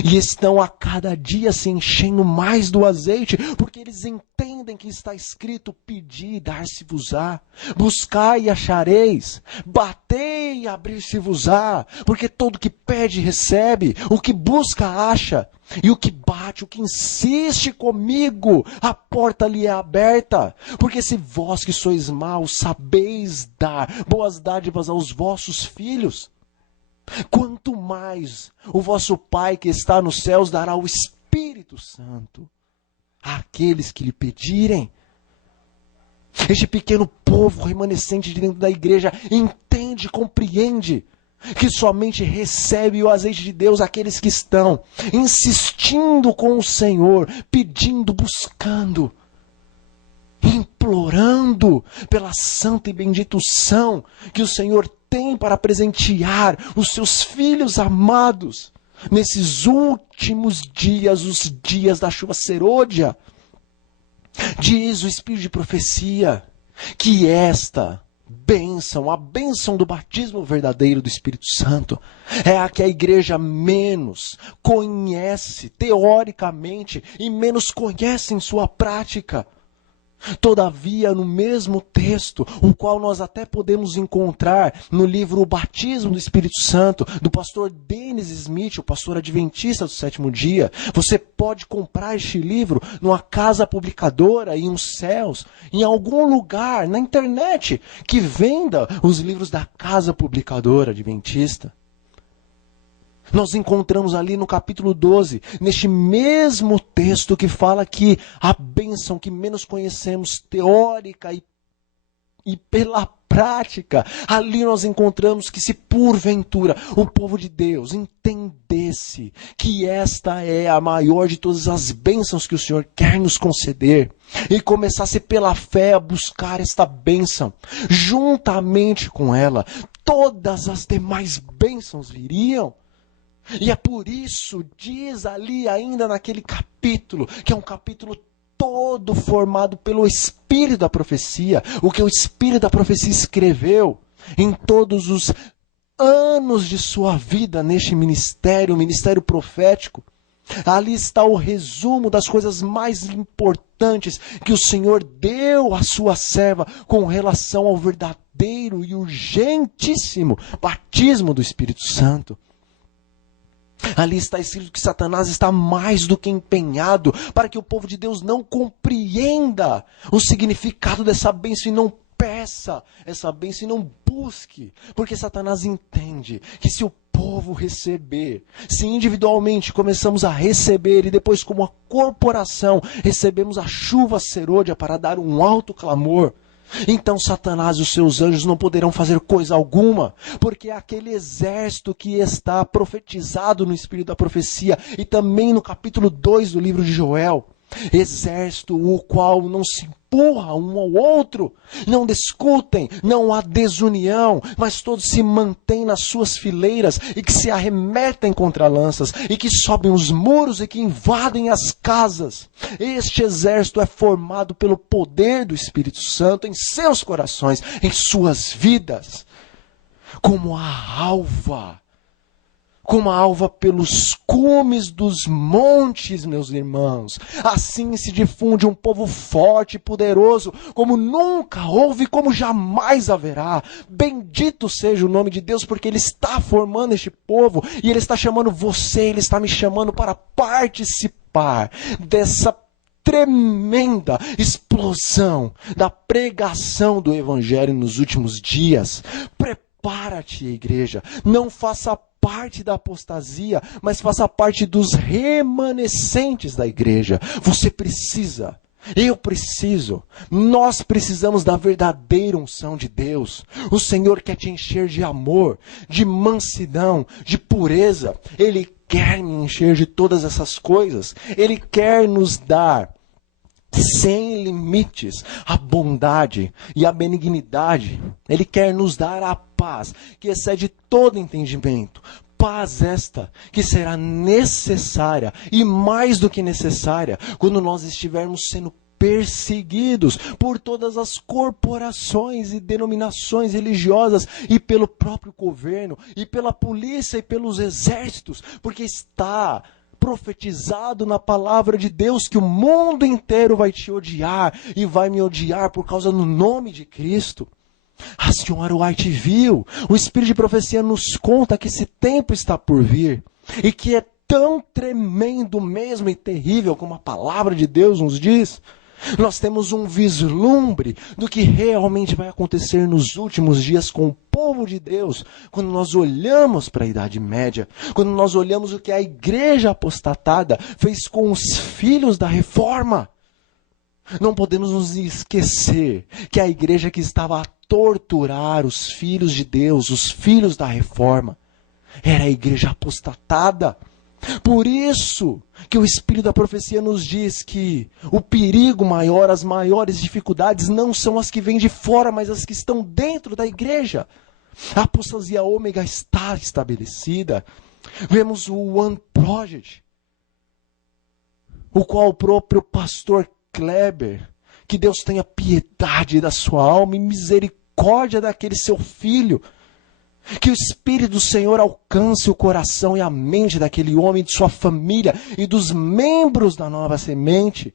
E estão a cada dia se enchendo mais do azeite, porque eles entendem que está escrito: pedi e dar-se-vos-á, buscai e achareis, batei e abrir-se-vos-á, porque todo que pede recebe, o que busca acha, e o que bate, o que insiste comigo, a porta lhe é aberta. Porque se vós que sois maus sabeis dar boas dádivas aos vossos filhos, quanto mais o vosso Pai que está nos céus dará o Espírito Santo àqueles que lhe pedirem. Este pequeno povo remanescente de dentro da igreja entende, compreende que somente recebe o azeite de Deus aqueles que estão insistindo com o Senhor, pedindo, buscando, implorando pela santa e bendita unção que o Senhor tem para presentear os seus filhos amados nesses últimos dias, os dias da chuva serôdia. Diz o Espírito de profecia que esta bênção, a bênção do batismo verdadeiro do Espírito Santo, é a que a igreja menos conhece teoricamente e menos conhece em sua prática. Todavia, no mesmo texto, o qual nós até podemos encontrar no livro O Batismo do Espírito Santo, do pastor Dennis Smith, o pastor adventista do sétimo dia, você pode comprar este livro numa casa publicadora, em uns céus, em algum lugar, na internet, que venda os livros da casa publicadora adventista. Nós encontramos ali no capítulo 12, neste mesmo texto que fala que a bênção que menos conhecemos, teórica e pela prática, ali nós encontramos que se porventura o povo de Deus entendesse que esta é a maior de todas as bênçãos que o Senhor quer nos conceder, e começasse pela fé a buscar esta bênção, juntamente com ela, todas as demais bênçãos viriam. E é por isso, diz ali ainda naquele capítulo, que é um capítulo todo formado pelo Espírito da profecia, o que o Espírito da profecia escreveu em todos os anos de sua vida neste ministério, o ministério profético. Ali está o resumo das coisas mais importantes que o Senhor deu à sua serva com relação ao verdadeiro e urgentíssimo batismo do Espírito Santo. Ali está escrito que Satanás está mais do que empenhado para que o povo de Deus não compreenda o significado dessa bênção e não peça essa bênção e não busque. Porque Satanás entende que se o povo receber, se individualmente começamos a receber e depois como a corporação recebemos a chuva serôdia para dar um alto clamor, então Satanás e os seus anjos não poderão fazer coisa alguma, porque aquele exército que está profetizado no Espírito da profecia e também no capítulo 2 do livro de Joel, exército o qual não se empurra um ao outro, não discutem, não há desunião, mas todos se mantêm nas suas fileiras e que se arremetem contra lanças e que sobem os muros e que invadem as casas. Este exército é formado pelo poder do Espírito Santo em seus corações, em suas vidas, como a alva pelos cumes dos montes, meus irmãos. Assim se difunde um povo forte e poderoso, como nunca houve e como jamais haverá. Bendito seja o nome de Deus, porque Ele está formando este povo, e Ele está chamando você, Ele está me chamando para participar dessa tremenda explosão da pregação do Evangelho nos últimos dias. Prepara-te, igreja, não faça parte da apostasia, mas faça parte dos remanescentes da igreja. Você precisa Nós precisamos da verdadeira unção de Deus. O Senhor quer te encher de amor, de mansidão, de pureza. Ele quer me encher de todas essas coisas. Ele quer nos dar sem limites a bondade e a benignidade. Ele quer nos dar a paz que excede todo entendimento. Paz esta que será necessária e mais do que necessária quando nós estivermos sendo perseguidos por todas as corporações e denominações religiosas e pelo próprio governo e pela polícia e pelos exércitos, porque está profetizado na palavra de Deus que o mundo inteiro vai te odiar e vai me odiar por causa do nome de Cristo. A senhora White viu, o Espírito de Profecia nos conta que esse tempo está por vir e que é tão tremendo mesmo e terrível como a palavra de Deus nos diz. Nós temos um vislumbre do que realmente vai acontecer nos últimos dias com o povo de Deus, quando nós olhamos para a Idade Média, quando nós olhamos o que a igreja apostatada fez com os filhos da Reforma. Não podemos nos esquecer que a igreja que estava a torturar os filhos de Deus, os filhos da Reforma, era a igreja apostatada. Por isso que o Espírito da Profecia nos diz que o perigo maior, as maiores dificuldades não são as que vêm de fora, mas as que estão dentro da igreja. A apostasia ômega está estabelecida. Vemos o One Project, o qual o próprio pastor Kleber, que Deus tenha piedade da sua alma e misericórdia daquele seu filho, que o Espírito do Senhor alcance o coração e a mente daquele homem, de sua família e dos membros da nova semente.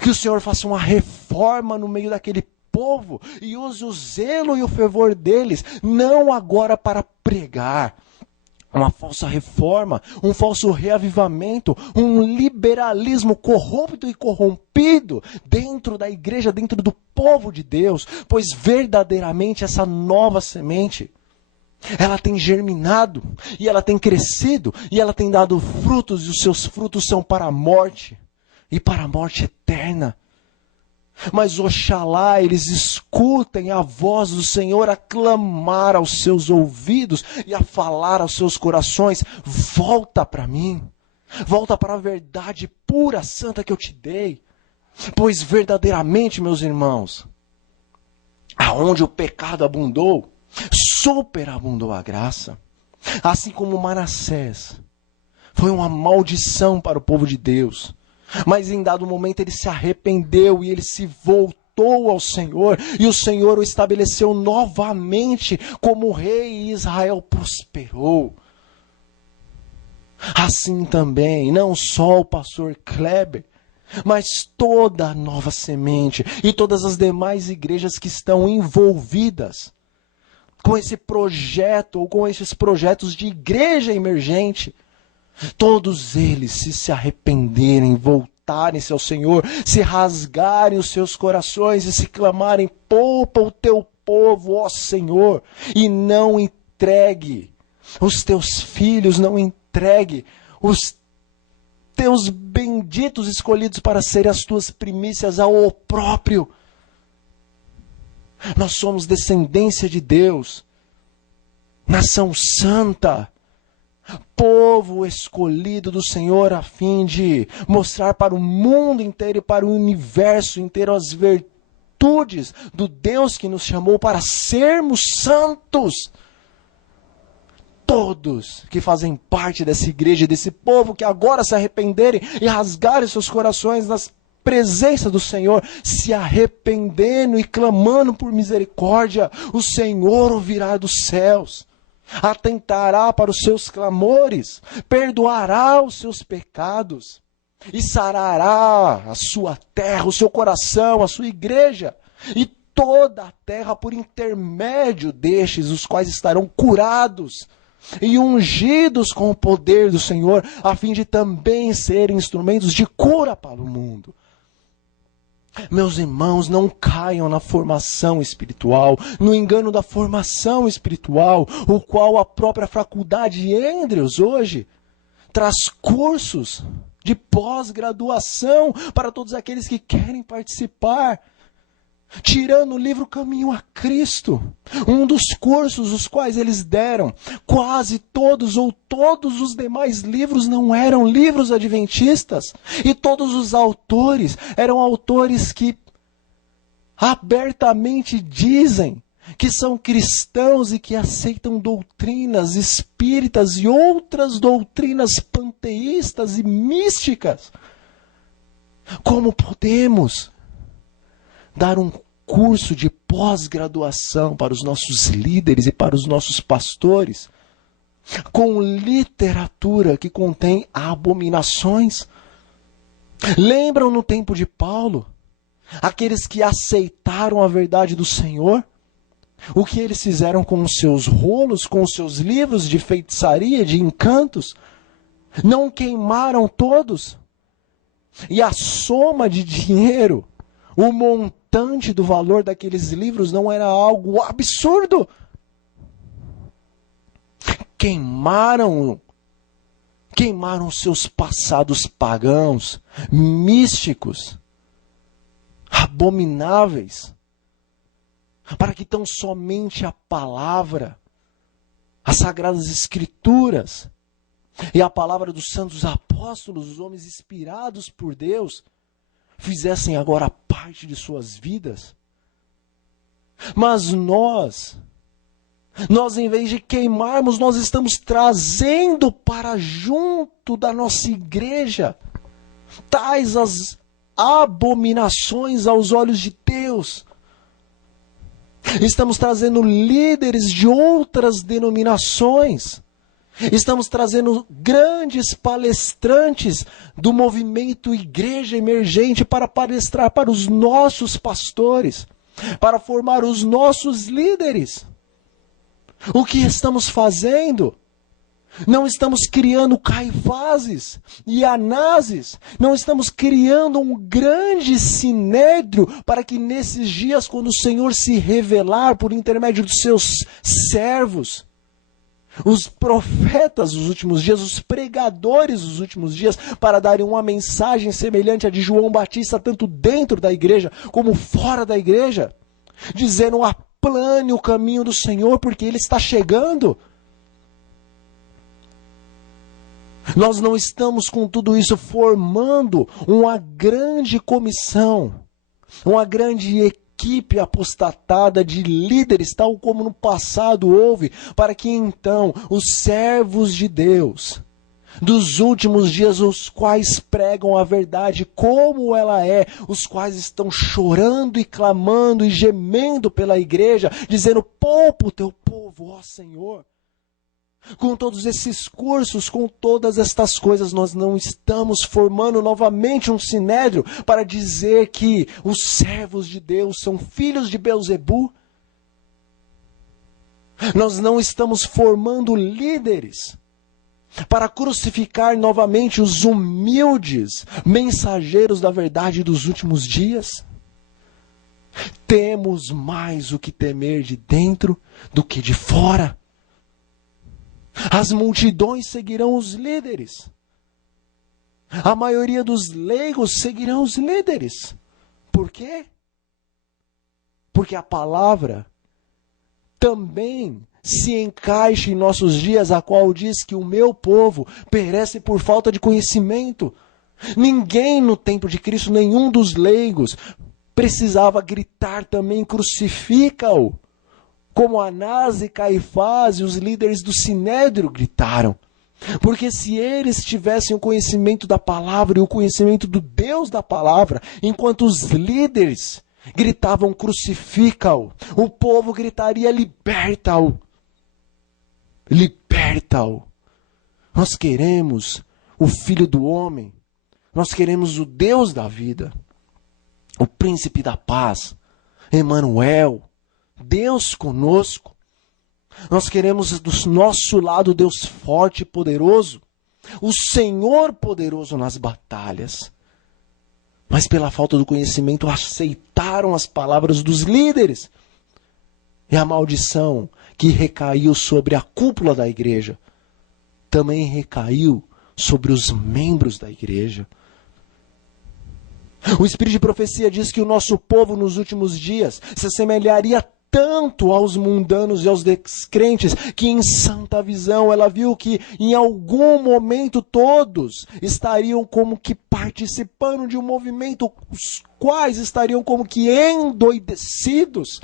Que o Senhor faça uma reforma no meio daquele povo e use o zelo e o fervor deles, não agora para pregar uma falsa reforma, um falso reavivamento, um liberalismo corrupto e corrompido dentro da igreja, dentro do povo de Deus, pois verdadeiramente essa nova semente, ela tem germinado, e ela tem crescido, e ela tem dado frutos, e os seus frutos são para a morte, e para a morte eterna. Mas oxalá eles escutem a voz do Senhor a clamar aos seus ouvidos e a falar aos seus corações: volta para mim, volta para a verdade pura, santa que eu te dei. Pois verdadeiramente, meus irmãos, aonde o pecado abundou, superabundou a graça. Assim como Manassés foi uma maldição para o povo de Deus, mas em dado momento ele se arrependeu e ele se voltou ao Senhor, e o Senhor o estabeleceu novamente como rei, e Israel prosperou. Assim também, não só o pastor Kleber, mas toda a nova semente e todas as demais igrejas que estão envolvidas com esse projeto, ou com esses projetos de igreja emergente, todos eles, se arrependerem, voltarem-se ao Senhor, se rasgarem os seus corações e se clamarem: poupa o teu povo, ó Senhor, e não entregue os teus filhos, não entregue os teus benditos escolhidos para serem as tuas primícias ao opróprio. Nós somos descendência de Deus, nação santa, povo escolhido do Senhor, a fim de mostrar para o mundo inteiro e para o universo inteiro as virtudes do Deus que nos chamou para sermos santos. Todos que fazem parte dessa igreja, desse povo que agora se arrependerem e rasgarem seus corações nas presença do Senhor, se arrependendo e clamando por misericórdia, o Senhor ouvirá dos céus, atentará para os seus clamores, perdoará os seus pecados e sarará a sua terra, o seu coração, a sua igreja e toda a terra por intermédio destes, os quais estarão curados e ungidos com o poder do Senhor, a fim de também serem instrumentos de cura para o mundo. Meus irmãos, não caiam na formação espiritual, no engano da formação espiritual, o qual a própria faculdade Andrews hoje traz cursos de pós-graduação para todos aqueles que querem participar. Tirando o livro Caminho a Cristo, um dos cursos os quais eles deram, quase todos ou todos os demais livros não eram livros adventistas. E todos os autores eram autores que abertamente dizem que são cristãos e que aceitam doutrinas espíritas e outras doutrinas panteístas e místicas. Como podemos dar um curso de pós-graduação para os nossos líderes e para os nossos pastores com literatura que contém abominações? Lembram no tempo de Paulo, aqueles que aceitaram a verdade do Senhor? O que eles fizeram com os seus rolos, com os seus livros de feitiçaria, de encantos? Não queimaram todos? E a soma de dinheiro, o montante do valor daqueles livros não era algo absurdo? Queimaram seus passados pagãos, místicos, abomináveis, para que tão somente a palavra, as sagradas escrituras e a palavra dos santos apóstolos, os homens inspirados por Deus, fizessem agora parte de suas vidas. Mas nós em vez de queimarmos, nós estamos trazendo para junto da nossa igreja tais as abominações aos olhos de Deus. Estamos trazendo líderes de outras denominações. Estamos trazendo grandes palestrantes do movimento Igreja Emergente para palestrar para os nossos pastores, para formar os nossos líderes. O que estamos fazendo? Não estamos criando Caifáses e Anáses. Não estamos criando um grande sinédrio para que nesses dias, quando o Senhor se revelar por intermédio dos seus servos, os profetas dos últimos dias, os pregadores dos últimos dias, para darem uma mensagem semelhante à de João Batista, tanto dentro da igreja como fora da igreja, dizendo: aplane o caminho do Senhor, porque Ele está chegando. Nós não estamos com tudo isso formando uma grande comissão, uma grande equipe apostatada de líderes, tal como no passado houve, para que então os servos de Deus, dos últimos dias, os quais pregam a verdade como ela é, os quais estão chorando e clamando e gemendo pela igreja, dizendo: poupa o teu povo, ó Senhor. Com todos esses cursos, com todas estas coisas, nós não estamos formando novamente um sinédrio para dizer que os servos de Deus são filhos de Belzebu. Nós não estamos formando líderes para crucificar novamente os humildes mensageiros da verdade dos últimos dias. Temos mais o que temer de dentro do que de fora. As multidões seguirão os líderes. A maioria dos leigos seguirão os líderes. Por quê? Porque a palavra também se encaixa em nossos dias, a qual diz que o meu povo perece por falta de conhecimento. Ninguém no tempo de Cristo, nenhum dos leigos, precisava gritar também: crucifica-o, como Anás e Caifás e os líderes do Sinédrio gritaram. Porque se eles tivessem o conhecimento da palavra e o conhecimento do Deus da palavra, enquanto os líderes gritavam: crucifica-o, o povo gritaria: liberta-o. Liberta-o. Nós queremos o Filho do Homem. Nós queremos o Deus da vida, o Príncipe da Paz, Emanuel, Deus conosco. Nós queremos do nosso lado Deus forte e poderoso, o Senhor poderoso nas batalhas. Mas pela falta do conhecimento aceitaram as palavras dos líderes. E a maldição que recaiu sobre a cúpula da igreja também recaiu sobre os membros da igreja. O Espírito de profecia diz que o nosso povo nos últimos dias se assemelharia tanto aos mundanos e aos descrentes, que em santa visão ela viu que em algum momento todos estariam como que participando de um movimento, os quais estariam como que endoidecidos.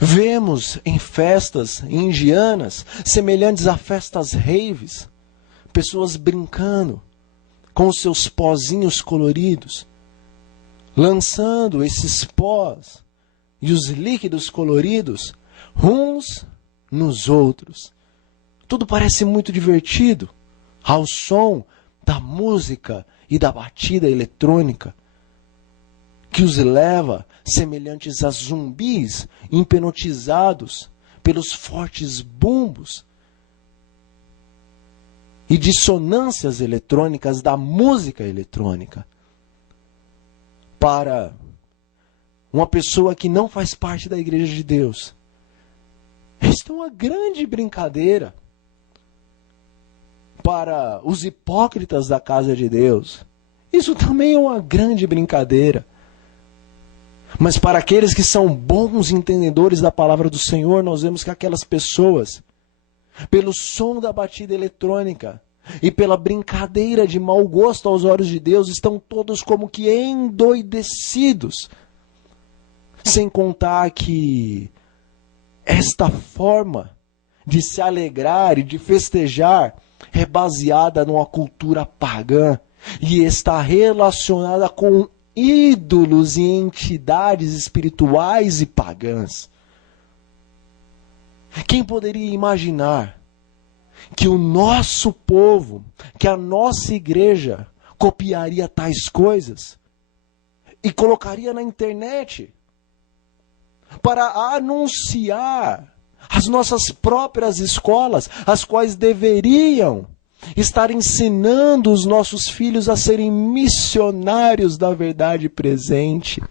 Vemos em festas indianas, semelhantes a festas raves, pessoas brincando com os seus pozinhos coloridos, lançando esses pós e os líquidos coloridos uns nos outros. Tudo parece muito divertido, ao som da música e da batida eletrônica, que os leva semelhantes a zumbis hipnotizados pelos fortes bumbos e dissonâncias eletrônicas da música eletrônica. Para uma pessoa que não faz parte da igreja de Deus, isto é uma grande brincadeira. Para os hipócritas da casa de Deus, isso também é uma grande brincadeira. Mas para aqueles que são bons entendedores da palavra do Senhor, nós vemos que aquelas pessoas, pelo som da batida eletrônica e pela brincadeira de mau gosto aos olhos de Deus, estão todos como que endoidecidos. Sem contar que esta forma de se alegrar e de festejar é baseada numa cultura pagã e está relacionada com ídolos e entidades espirituais e pagãs. Quem poderia imaginar que o nosso povo, que a nossa igreja copiaria tais coisas e colocaria na internet para anunciar as nossas próprias escolas, as quais deveriam estar ensinando os nossos filhos a serem missionários da verdade presente?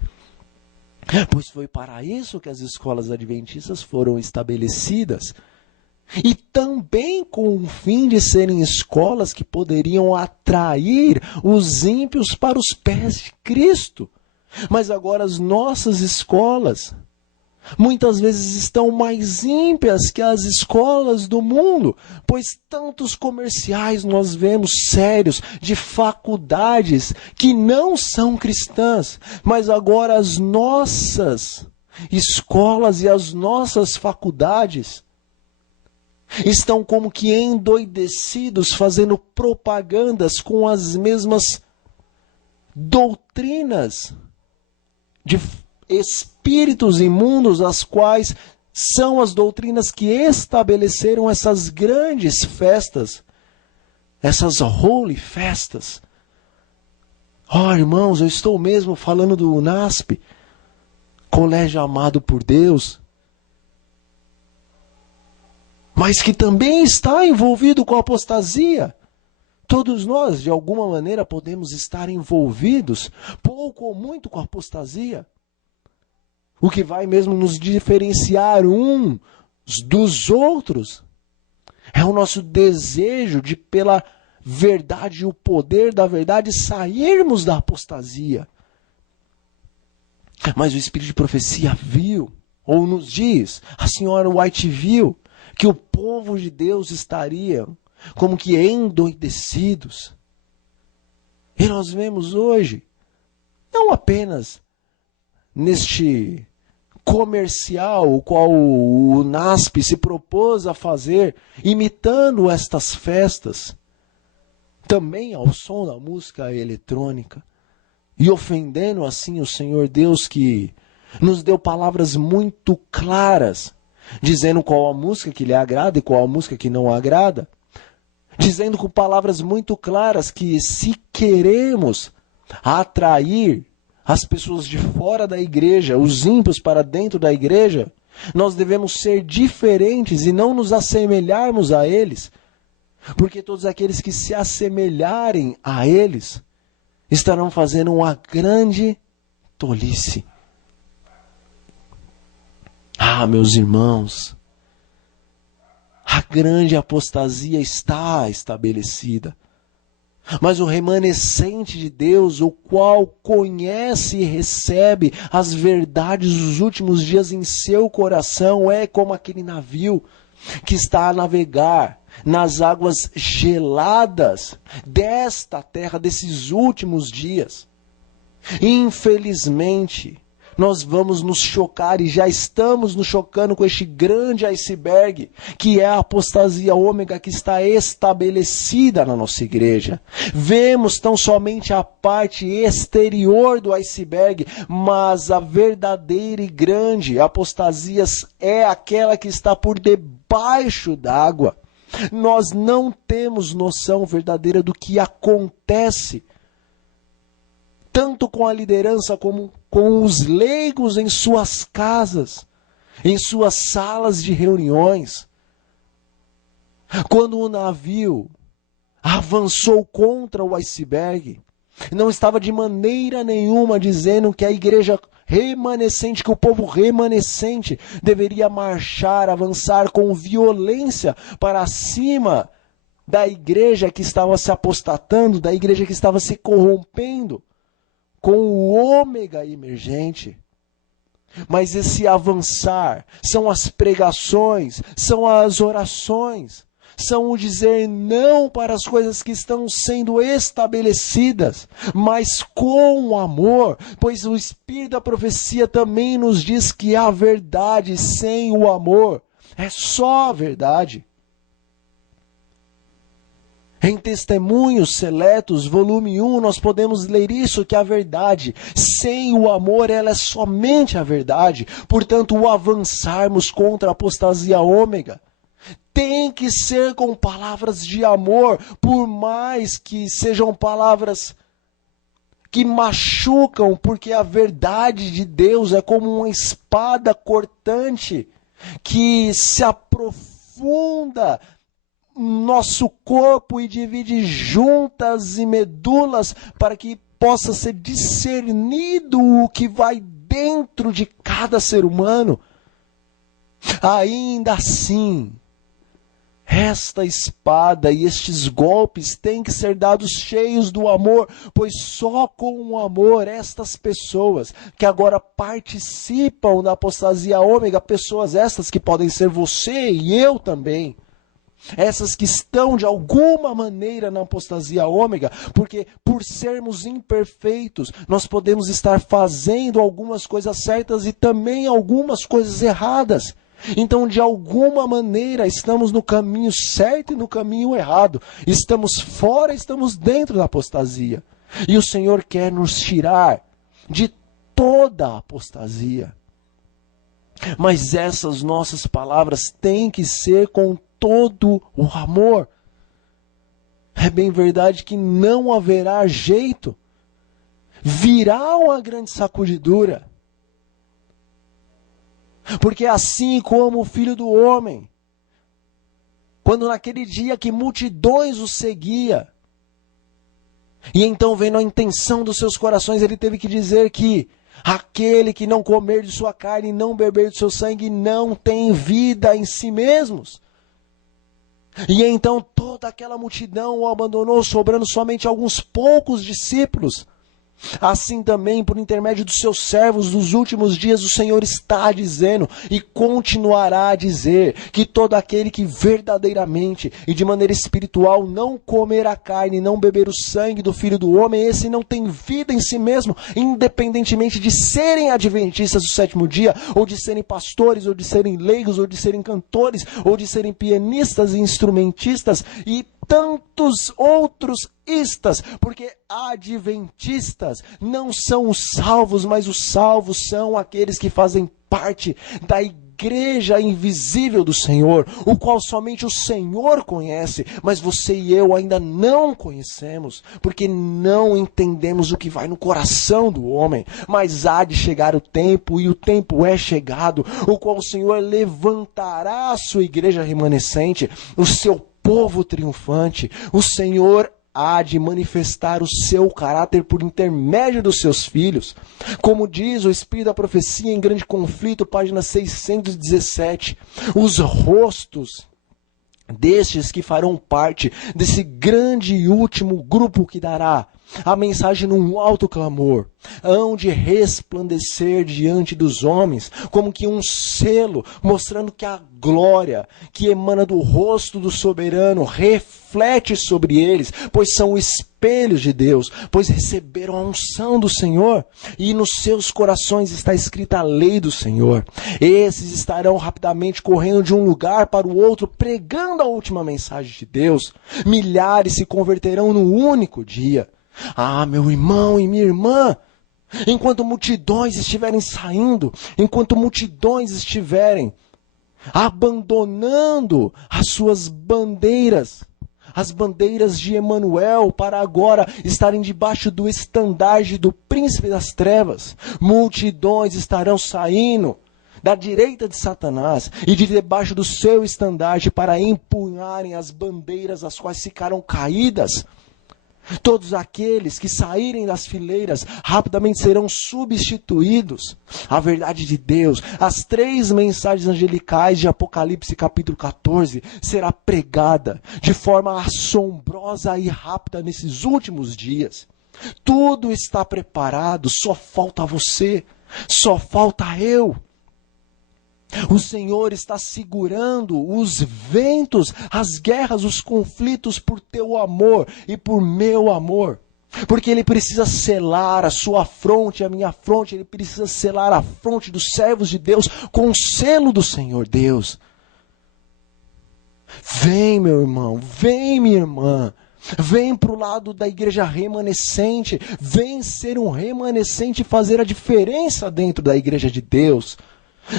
Pois foi para isso que as escolas adventistas foram estabelecidas. E também com o fim de serem escolas que poderiam atrair os ímpios para os pés de Cristo. Mas agora as nossas escolas muitas vezes estão mais ímpias que as escolas do mundo, pois tantos comerciais nós vemos sérios de faculdades que não são cristãs, mas agora as nossas escolas e as nossas faculdades estão como que endoidecidos, fazendo propagandas com as mesmas doutrinas de espíritos imundos, as quais são as doutrinas que estabeleceram essas grandes festas, essas holy festas. Irmãos, eu estou mesmo falando do UNASP, colégio amado por Deus, mas que também está envolvido com a apostasia. Todos nós, de alguma maneira, podemos estar envolvidos, pouco ou muito, com a apostasia. O que vai mesmo nos diferenciar uns dos outros é o nosso desejo de, pela verdade e o poder da verdade, sairmos da apostasia. Mas o Espírito de profecia viu, ou nos diz, a senhora White viu, que o povo de Deus estaria como que endoidecidos. E nós vemos hoje, não apenas neste comercial, o qual o NASP se propôs a fazer, imitando estas festas, também ao som da música eletrônica, e ofendendo assim o Senhor Deus, que nos deu palavras muito claras, dizendo qual a música que lhe agrada e qual a música que não agrada, dizendo com palavras muito claras que se queremos atrair as pessoas de fora da igreja, os ímpios para dentro da igreja, nós devemos ser diferentes e não nos assemelharmos a eles, porque todos aqueles que se assemelharem a eles estarão fazendo uma grande tolice. Meus irmãos, a grande apostasia está estabelecida. Mas o remanescente de Deus, o qual conhece e recebe as verdades dos últimos dias em seu coração, é como aquele navio que está a navegar nas águas geladas desta terra, desses últimos dias. Infelizmente, nós vamos nos chocar e já estamos nos chocando com este grande iceberg, que é a apostasia ômega que está estabelecida na nossa igreja. Vemos tão somente a parte exterior do iceberg, mas a verdadeira e grande apostasia é aquela que está por debaixo d'água. Nós não temos noção verdadeira do que acontece, tanto com a liderança como com os leigos em suas casas, em suas salas de reuniões. Quando o navio avançou contra o iceberg, não estava de maneira nenhuma dizendo que a igreja remanescente, que o povo remanescente deveria marchar, avançar com violência para cima da igreja que estava se apostatando, da igreja que estava se corrompendo com o ômega emergente. Mas esse avançar são as pregações, são as orações, são o dizer não para as coisas que estão sendo estabelecidas, mas com amor, pois o Espírito da profecia também nos diz que a verdade sem o amor é só a verdade. Em Testemunhos Seletos, volume 1, nós podemos ler isso, que a verdade, sem o amor, ela é somente a verdade. Portanto, o avançarmos contra a apostasia ômega tem que ser com palavras de amor, por mais que sejam palavras que machucam, porque a verdade de Deus é como uma espada cortante que se aprofunda nosso corpo e divide juntas e medulas para que possa ser discernido o que vai dentro de cada ser humano. Ainda assim, esta espada e estes golpes têm que ser dados cheios do amor, pois só com o amor estas pessoas que agora participam da apostasia ômega, pessoas estas que podem ser você e eu também, essas que estão de alguma maneira na apostasia ômega, porque por sermos imperfeitos, nós podemos estar fazendo algumas coisas certas e também algumas coisas erradas. Então, de alguma maneira, estamos no caminho certo e no caminho errado. Estamos fora, estamos dentro da apostasia. E o Senhor quer nos tirar de toda a apostasia. Mas essas nossas palavras têm que ser com todo o amor. É bem verdade que não haverá jeito. Virá uma grande sacudidura. Porque assim como o Filho do Homem, quando naquele dia que multidões o seguia, e então vendo a intenção dos seus corações, ele teve que dizer que aquele que não comer de sua carne e não beber do seu sangue não tem vida em si mesmos. E então toda aquela multidão o abandonou, sobrando somente alguns poucos discípulos. Assim também, por intermédio dos seus servos, nos últimos dias o Senhor está dizendo e continuará a dizer que todo aquele que verdadeiramente e de maneira espiritual não comer a carne, não beber o sangue do Filho do Homem, esse não tem vida em si mesmo, independentemente de serem adventistas do sétimo dia, ou de serem pastores, ou de serem leigos, ou de serem cantores, ou de serem pianistas e instrumentistas e tantos outros istas, porque adventistas não são os salvos, mas os salvos são aqueles que fazem parte da igreja invisível do Senhor, o qual somente o Senhor conhece, mas você e eu ainda não conhecemos, porque não entendemos o que vai no coração do homem. Mas há de chegar o tempo, e o tempo é chegado, o qual o Senhor levantará a sua igreja remanescente, o seu povo triunfante. O Senhor há de manifestar o seu caráter por intermédio dos seus filhos. Como diz o Espírito da Profecia em Grande Conflito, página 617, os rostos destes que farão parte desse grande e último grupo que dará a mensagem num alto clamor, hão de resplandecer diante dos homens, como que um selo, mostrando que a glória que emana do rosto do soberano reflete sobre eles, pois são espelhos de Deus, pois receberam a unção do Senhor, e nos seus corações está escrita a lei do Senhor. Esses estarão rapidamente correndo de um lugar para o outro, pregando a última mensagem de Deus. Milhares se converterão no único dia. Ah, meu irmão e minha irmã, enquanto multidões estiverem saindo, enquanto multidões estiverem abandonando as suas bandeiras, as bandeiras de Emanuel, para agora estarem debaixo do estandarte do príncipe das trevas, multidões estarão saindo da direita de Satanás e de debaixo do seu estandarte para empunharem as bandeiras as quais ficaram caídas. Todos aqueles que saírem das fileiras rapidamente serão substituídos. A verdade de Deus, as 3 mensagens angelicais de Apocalipse capítulo 14, será pregada de forma assombrosa e rápida nesses últimos dias. Tudo está preparado, só falta você, só falta eu. O Senhor está segurando os ventos, as guerras, os conflitos por teu amor e por meu amor. Porque Ele precisa selar a sua fronte, a minha fronte, Ele precisa selar a fronte dos servos de Deus com o selo do Senhor Deus. Vem, meu irmão, vem, minha irmã. Vem para o lado da igreja remanescente. Vem ser um remanescente e fazer a diferença dentro da igreja de Deus.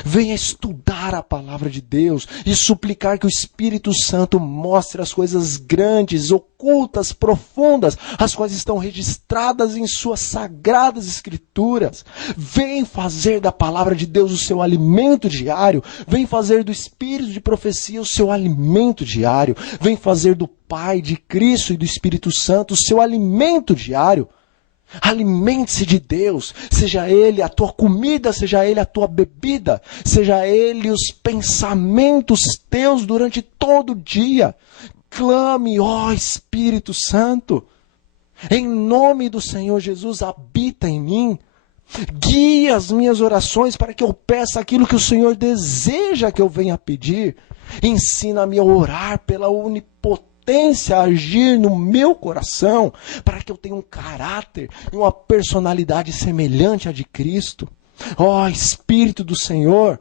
Venha estudar a palavra de Deus e suplicar que o Espírito Santo mostre as coisas grandes, ocultas, profundas, as quais estão registradas em suas sagradas escrituras. Vem fazer da palavra de Deus o seu alimento diário. Vem fazer do Espírito de profecia o seu alimento diário. Vem fazer do Pai, de Cristo e do Espírito Santo o seu alimento diário. Alimente-se de Deus, seja Ele a tua comida, seja Ele a tua bebida, seja Ele os pensamentos teus durante todo o dia. Clame, ó Espírito Santo, em nome do Senhor Jesus, habita em mim. Guia as minhas orações para que eu peça aquilo que o Senhor deseja que eu venha pedir. Ensina-me a orar pela onipotência, a agir no meu coração, para que eu tenha um caráter e uma personalidade semelhante à de Cristo. Ó Espírito do Senhor,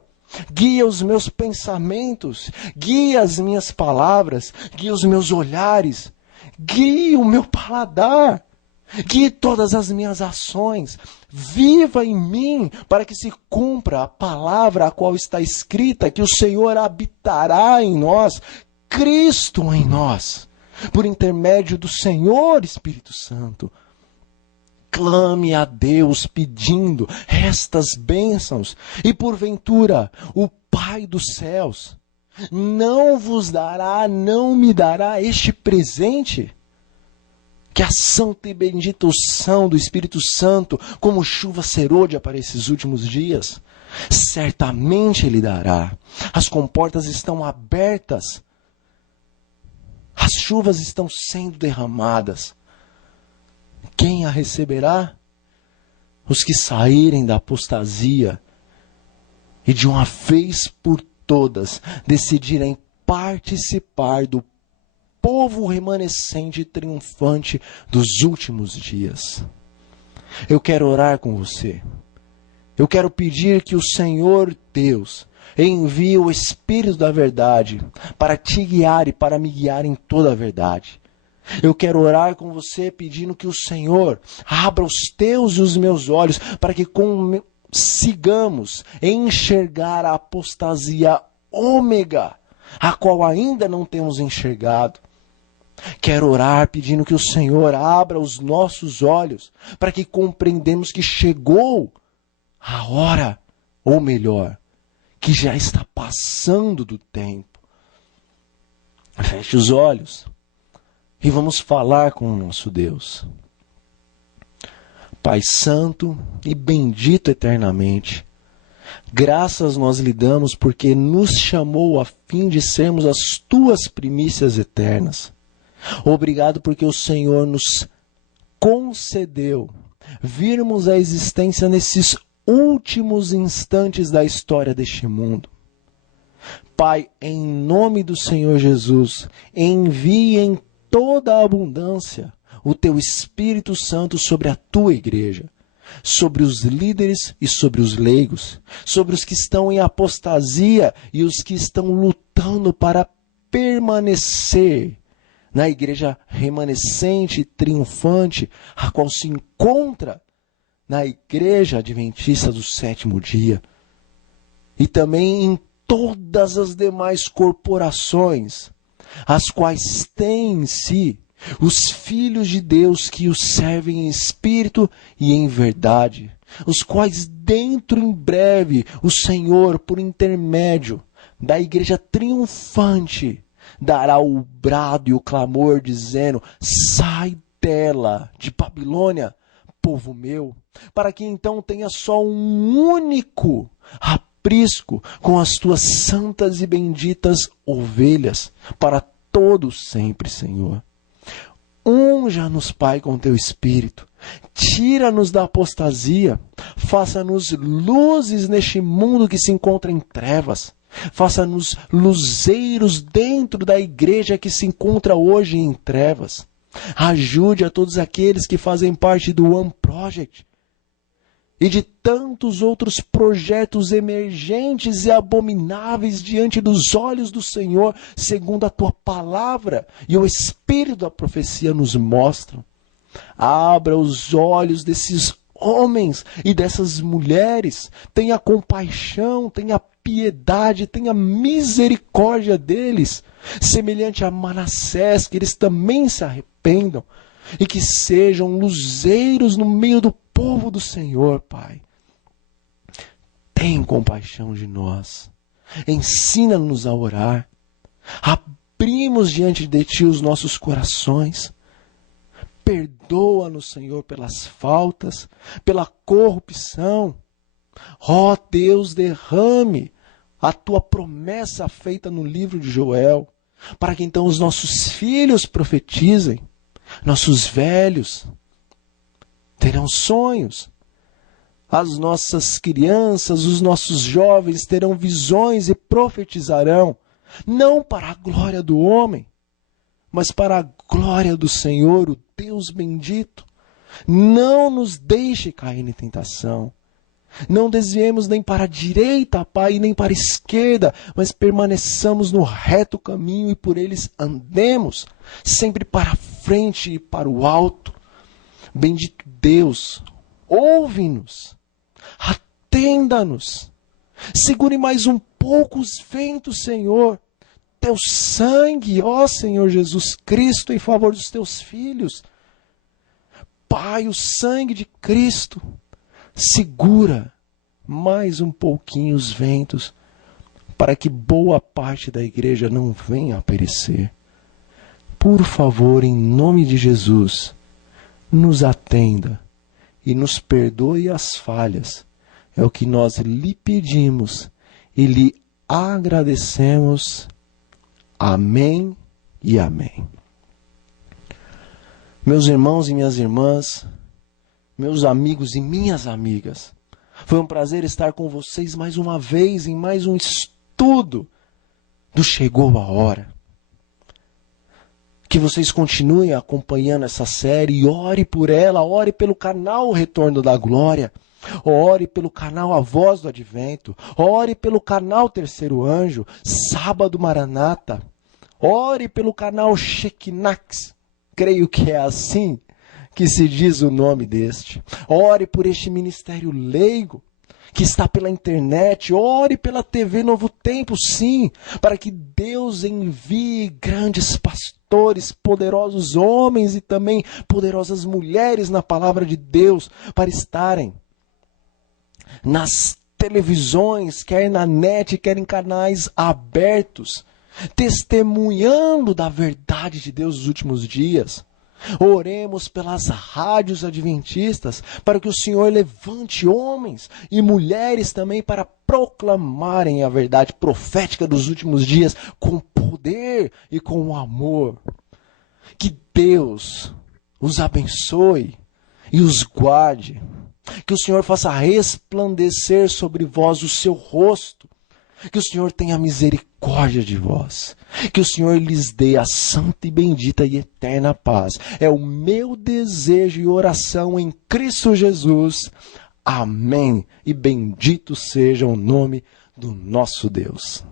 guia os meus pensamentos, guia as minhas palavras, guia os meus olhares, guia o meu paladar, guie todas as minhas ações. Viva em mim para que se cumpra a palavra a qual está escrita, que o Senhor habitará em nós, Cristo em nós, por intermédio do Senhor Espírito Santo. Clame a Deus pedindo estas bênçãos, e porventura o Pai dos céus não vos dará, não me dará este presente? Que a santa e bendita unção do Espírito Santo, como chuva serôdia para esses últimos dias, certamente Ele dará. As comportas estão abertas, as chuvas estão sendo derramadas. Quem a receberá? Os que saírem da apostasia e de uma vez por todas decidirem participar do povo remanescente e triunfante dos últimos dias. Eu quero orar com você. Eu quero pedir que o Senhor Deus envie o Espírito da verdade para te guiar e para me guiar em toda a verdade. Eu quero orar com você pedindo que o Senhor abra os teus e os meus olhos para que consigamos enxergar a apostasia ômega, a qual ainda não temos enxergado. Quero orar pedindo que o Senhor abra os nossos olhos para que compreendamos que chegou a hora, ou melhor, que já está passando do tempo. Feche os olhos e vamos falar com o nosso Deus. Pai Santo e bendito eternamente, Graças nós lhe damos porque nos chamou a fim de sermos as tuas primícias eternas. Obrigado porque o Senhor nos concedeu virmos à existência nesses últimos instantes da história deste mundo. Pai, em nome do Senhor Jesus, envie em toda a abundância o teu Espírito Santo sobre a tua igreja, sobre os líderes e sobre os leigos, sobre os que estão em apostasia e os que estão lutando para permanecer na igreja remanescente e triunfante, a qual se encontra na igreja adventista do sétimo dia, e também em todas as demais corporações, as quais têm em si os filhos de Deus que os servem em espírito e em verdade, os quais dentro em breve o Senhor, por intermédio da igreja triunfante, dará o brado e o clamor, dizendo: sai dela, de Babilônia, povo meu, para que então tenha só um único aprisco com as tuas santas e benditas ovelhas, para todos sempre, Senhor. Unja-nos, Pai, com teu Espírito. Tira-nos da apostasia. Faça-nos luzes neste mundo que se encontra em trevas. Faça-nos luzeiros dentro da igreja que se encontra hoje em trevas. Ajude a todos aqueles que fazem parte do One Project e de tantos outros projetos emergentes e abomináveis diante dos olhos do Senhor, segundo a tua palavra e o Espírito da profecia nos mostram. Abra os olhos desses homens e dessas mulheres, tenha compaixão, tenha piedade, tenha misericórdia deles, semelhante a Manassés, que eles também se arrependam e que sejam luzeiros no meio do povo do Senhor, Pai. Tem compaixão de nós. Ensina-nos a orar. Abrimos diante de Ti os nossos corações. Perdoa-nos, Senhor, pelas faltas, pela corrupção. Ó Deus, derrame a Tua promessa feita no livro de Joel, para que então os nossos filhos profetizem, nossos velhos terão sonhos, as nossas crianças, os nossos jovens terão visões e profetizarão, não para a glória do homem, mas para a glória do Senhor, o Deus bendito. Não nos deixe cair em tentação. Não desviemos nem para a direita, Pai, nem para a esquerda, mas permaneçamos no reto caminho e por eles andemos, sempre para a frente e para o alto. Bendito Deus, ouve-nos, atenda-nos, segure mais um pouco os ventos, Senhor. Teu sangue, ó Senhor Jesus Cristo, em favor dos teus filhos. Pai, o sangue de Cristo segura mais um pouquinho os ventos, para que boa parte da igreja não venha a perecer. Por favor, em nome de Jesus, nos atenda e nos perdoe as falhas. É o que nós lhe pedimos e lhe agradecemos. Amém e amém. Meus irmãos e minhas irmãs, meus amigos e minhas amigas, foi um prazer estar com vocês mais uma vez em mais um estudo do Chegou a Hora. Que vocês continuem acompanhando essa série e ore por ela, ore pelo canal Retorno da Glória, ore pelo canal A Voz do Advento, ore pelo canal Terceiro Anjo, Sábado Maranata, ore pelo canal Shekinah, creio que é assim que se diz o nome deste. Ore por este ministério leigo que está pela internet, ore pela TV Novo Tempo, sim, para que Deus envie grandes pastores, poderosos homens e também poderosas mulheres na palavra de Deus, para estarem nas televisões, quer na net, quer em canais abertos, testemunhando da verdade de Deus nos últimos dias. Oremos pelas rádios adventistas, para que o Senhor levante homens e mulheres também para proclamarem a verdade profética dos últimos dias com poder e com amor. Que Deus os abençoe e os guarde. Que o Senhor faça resplandecer sobre vós o seu rosto. Que o Senhor tenha misericórdia de vós. Que o Senhor lhes dê a santa e bendita e eterna paz. É o meu desejo e oração em Cristo Jesus. Amém. E bendito seja o nome do nosso Deus.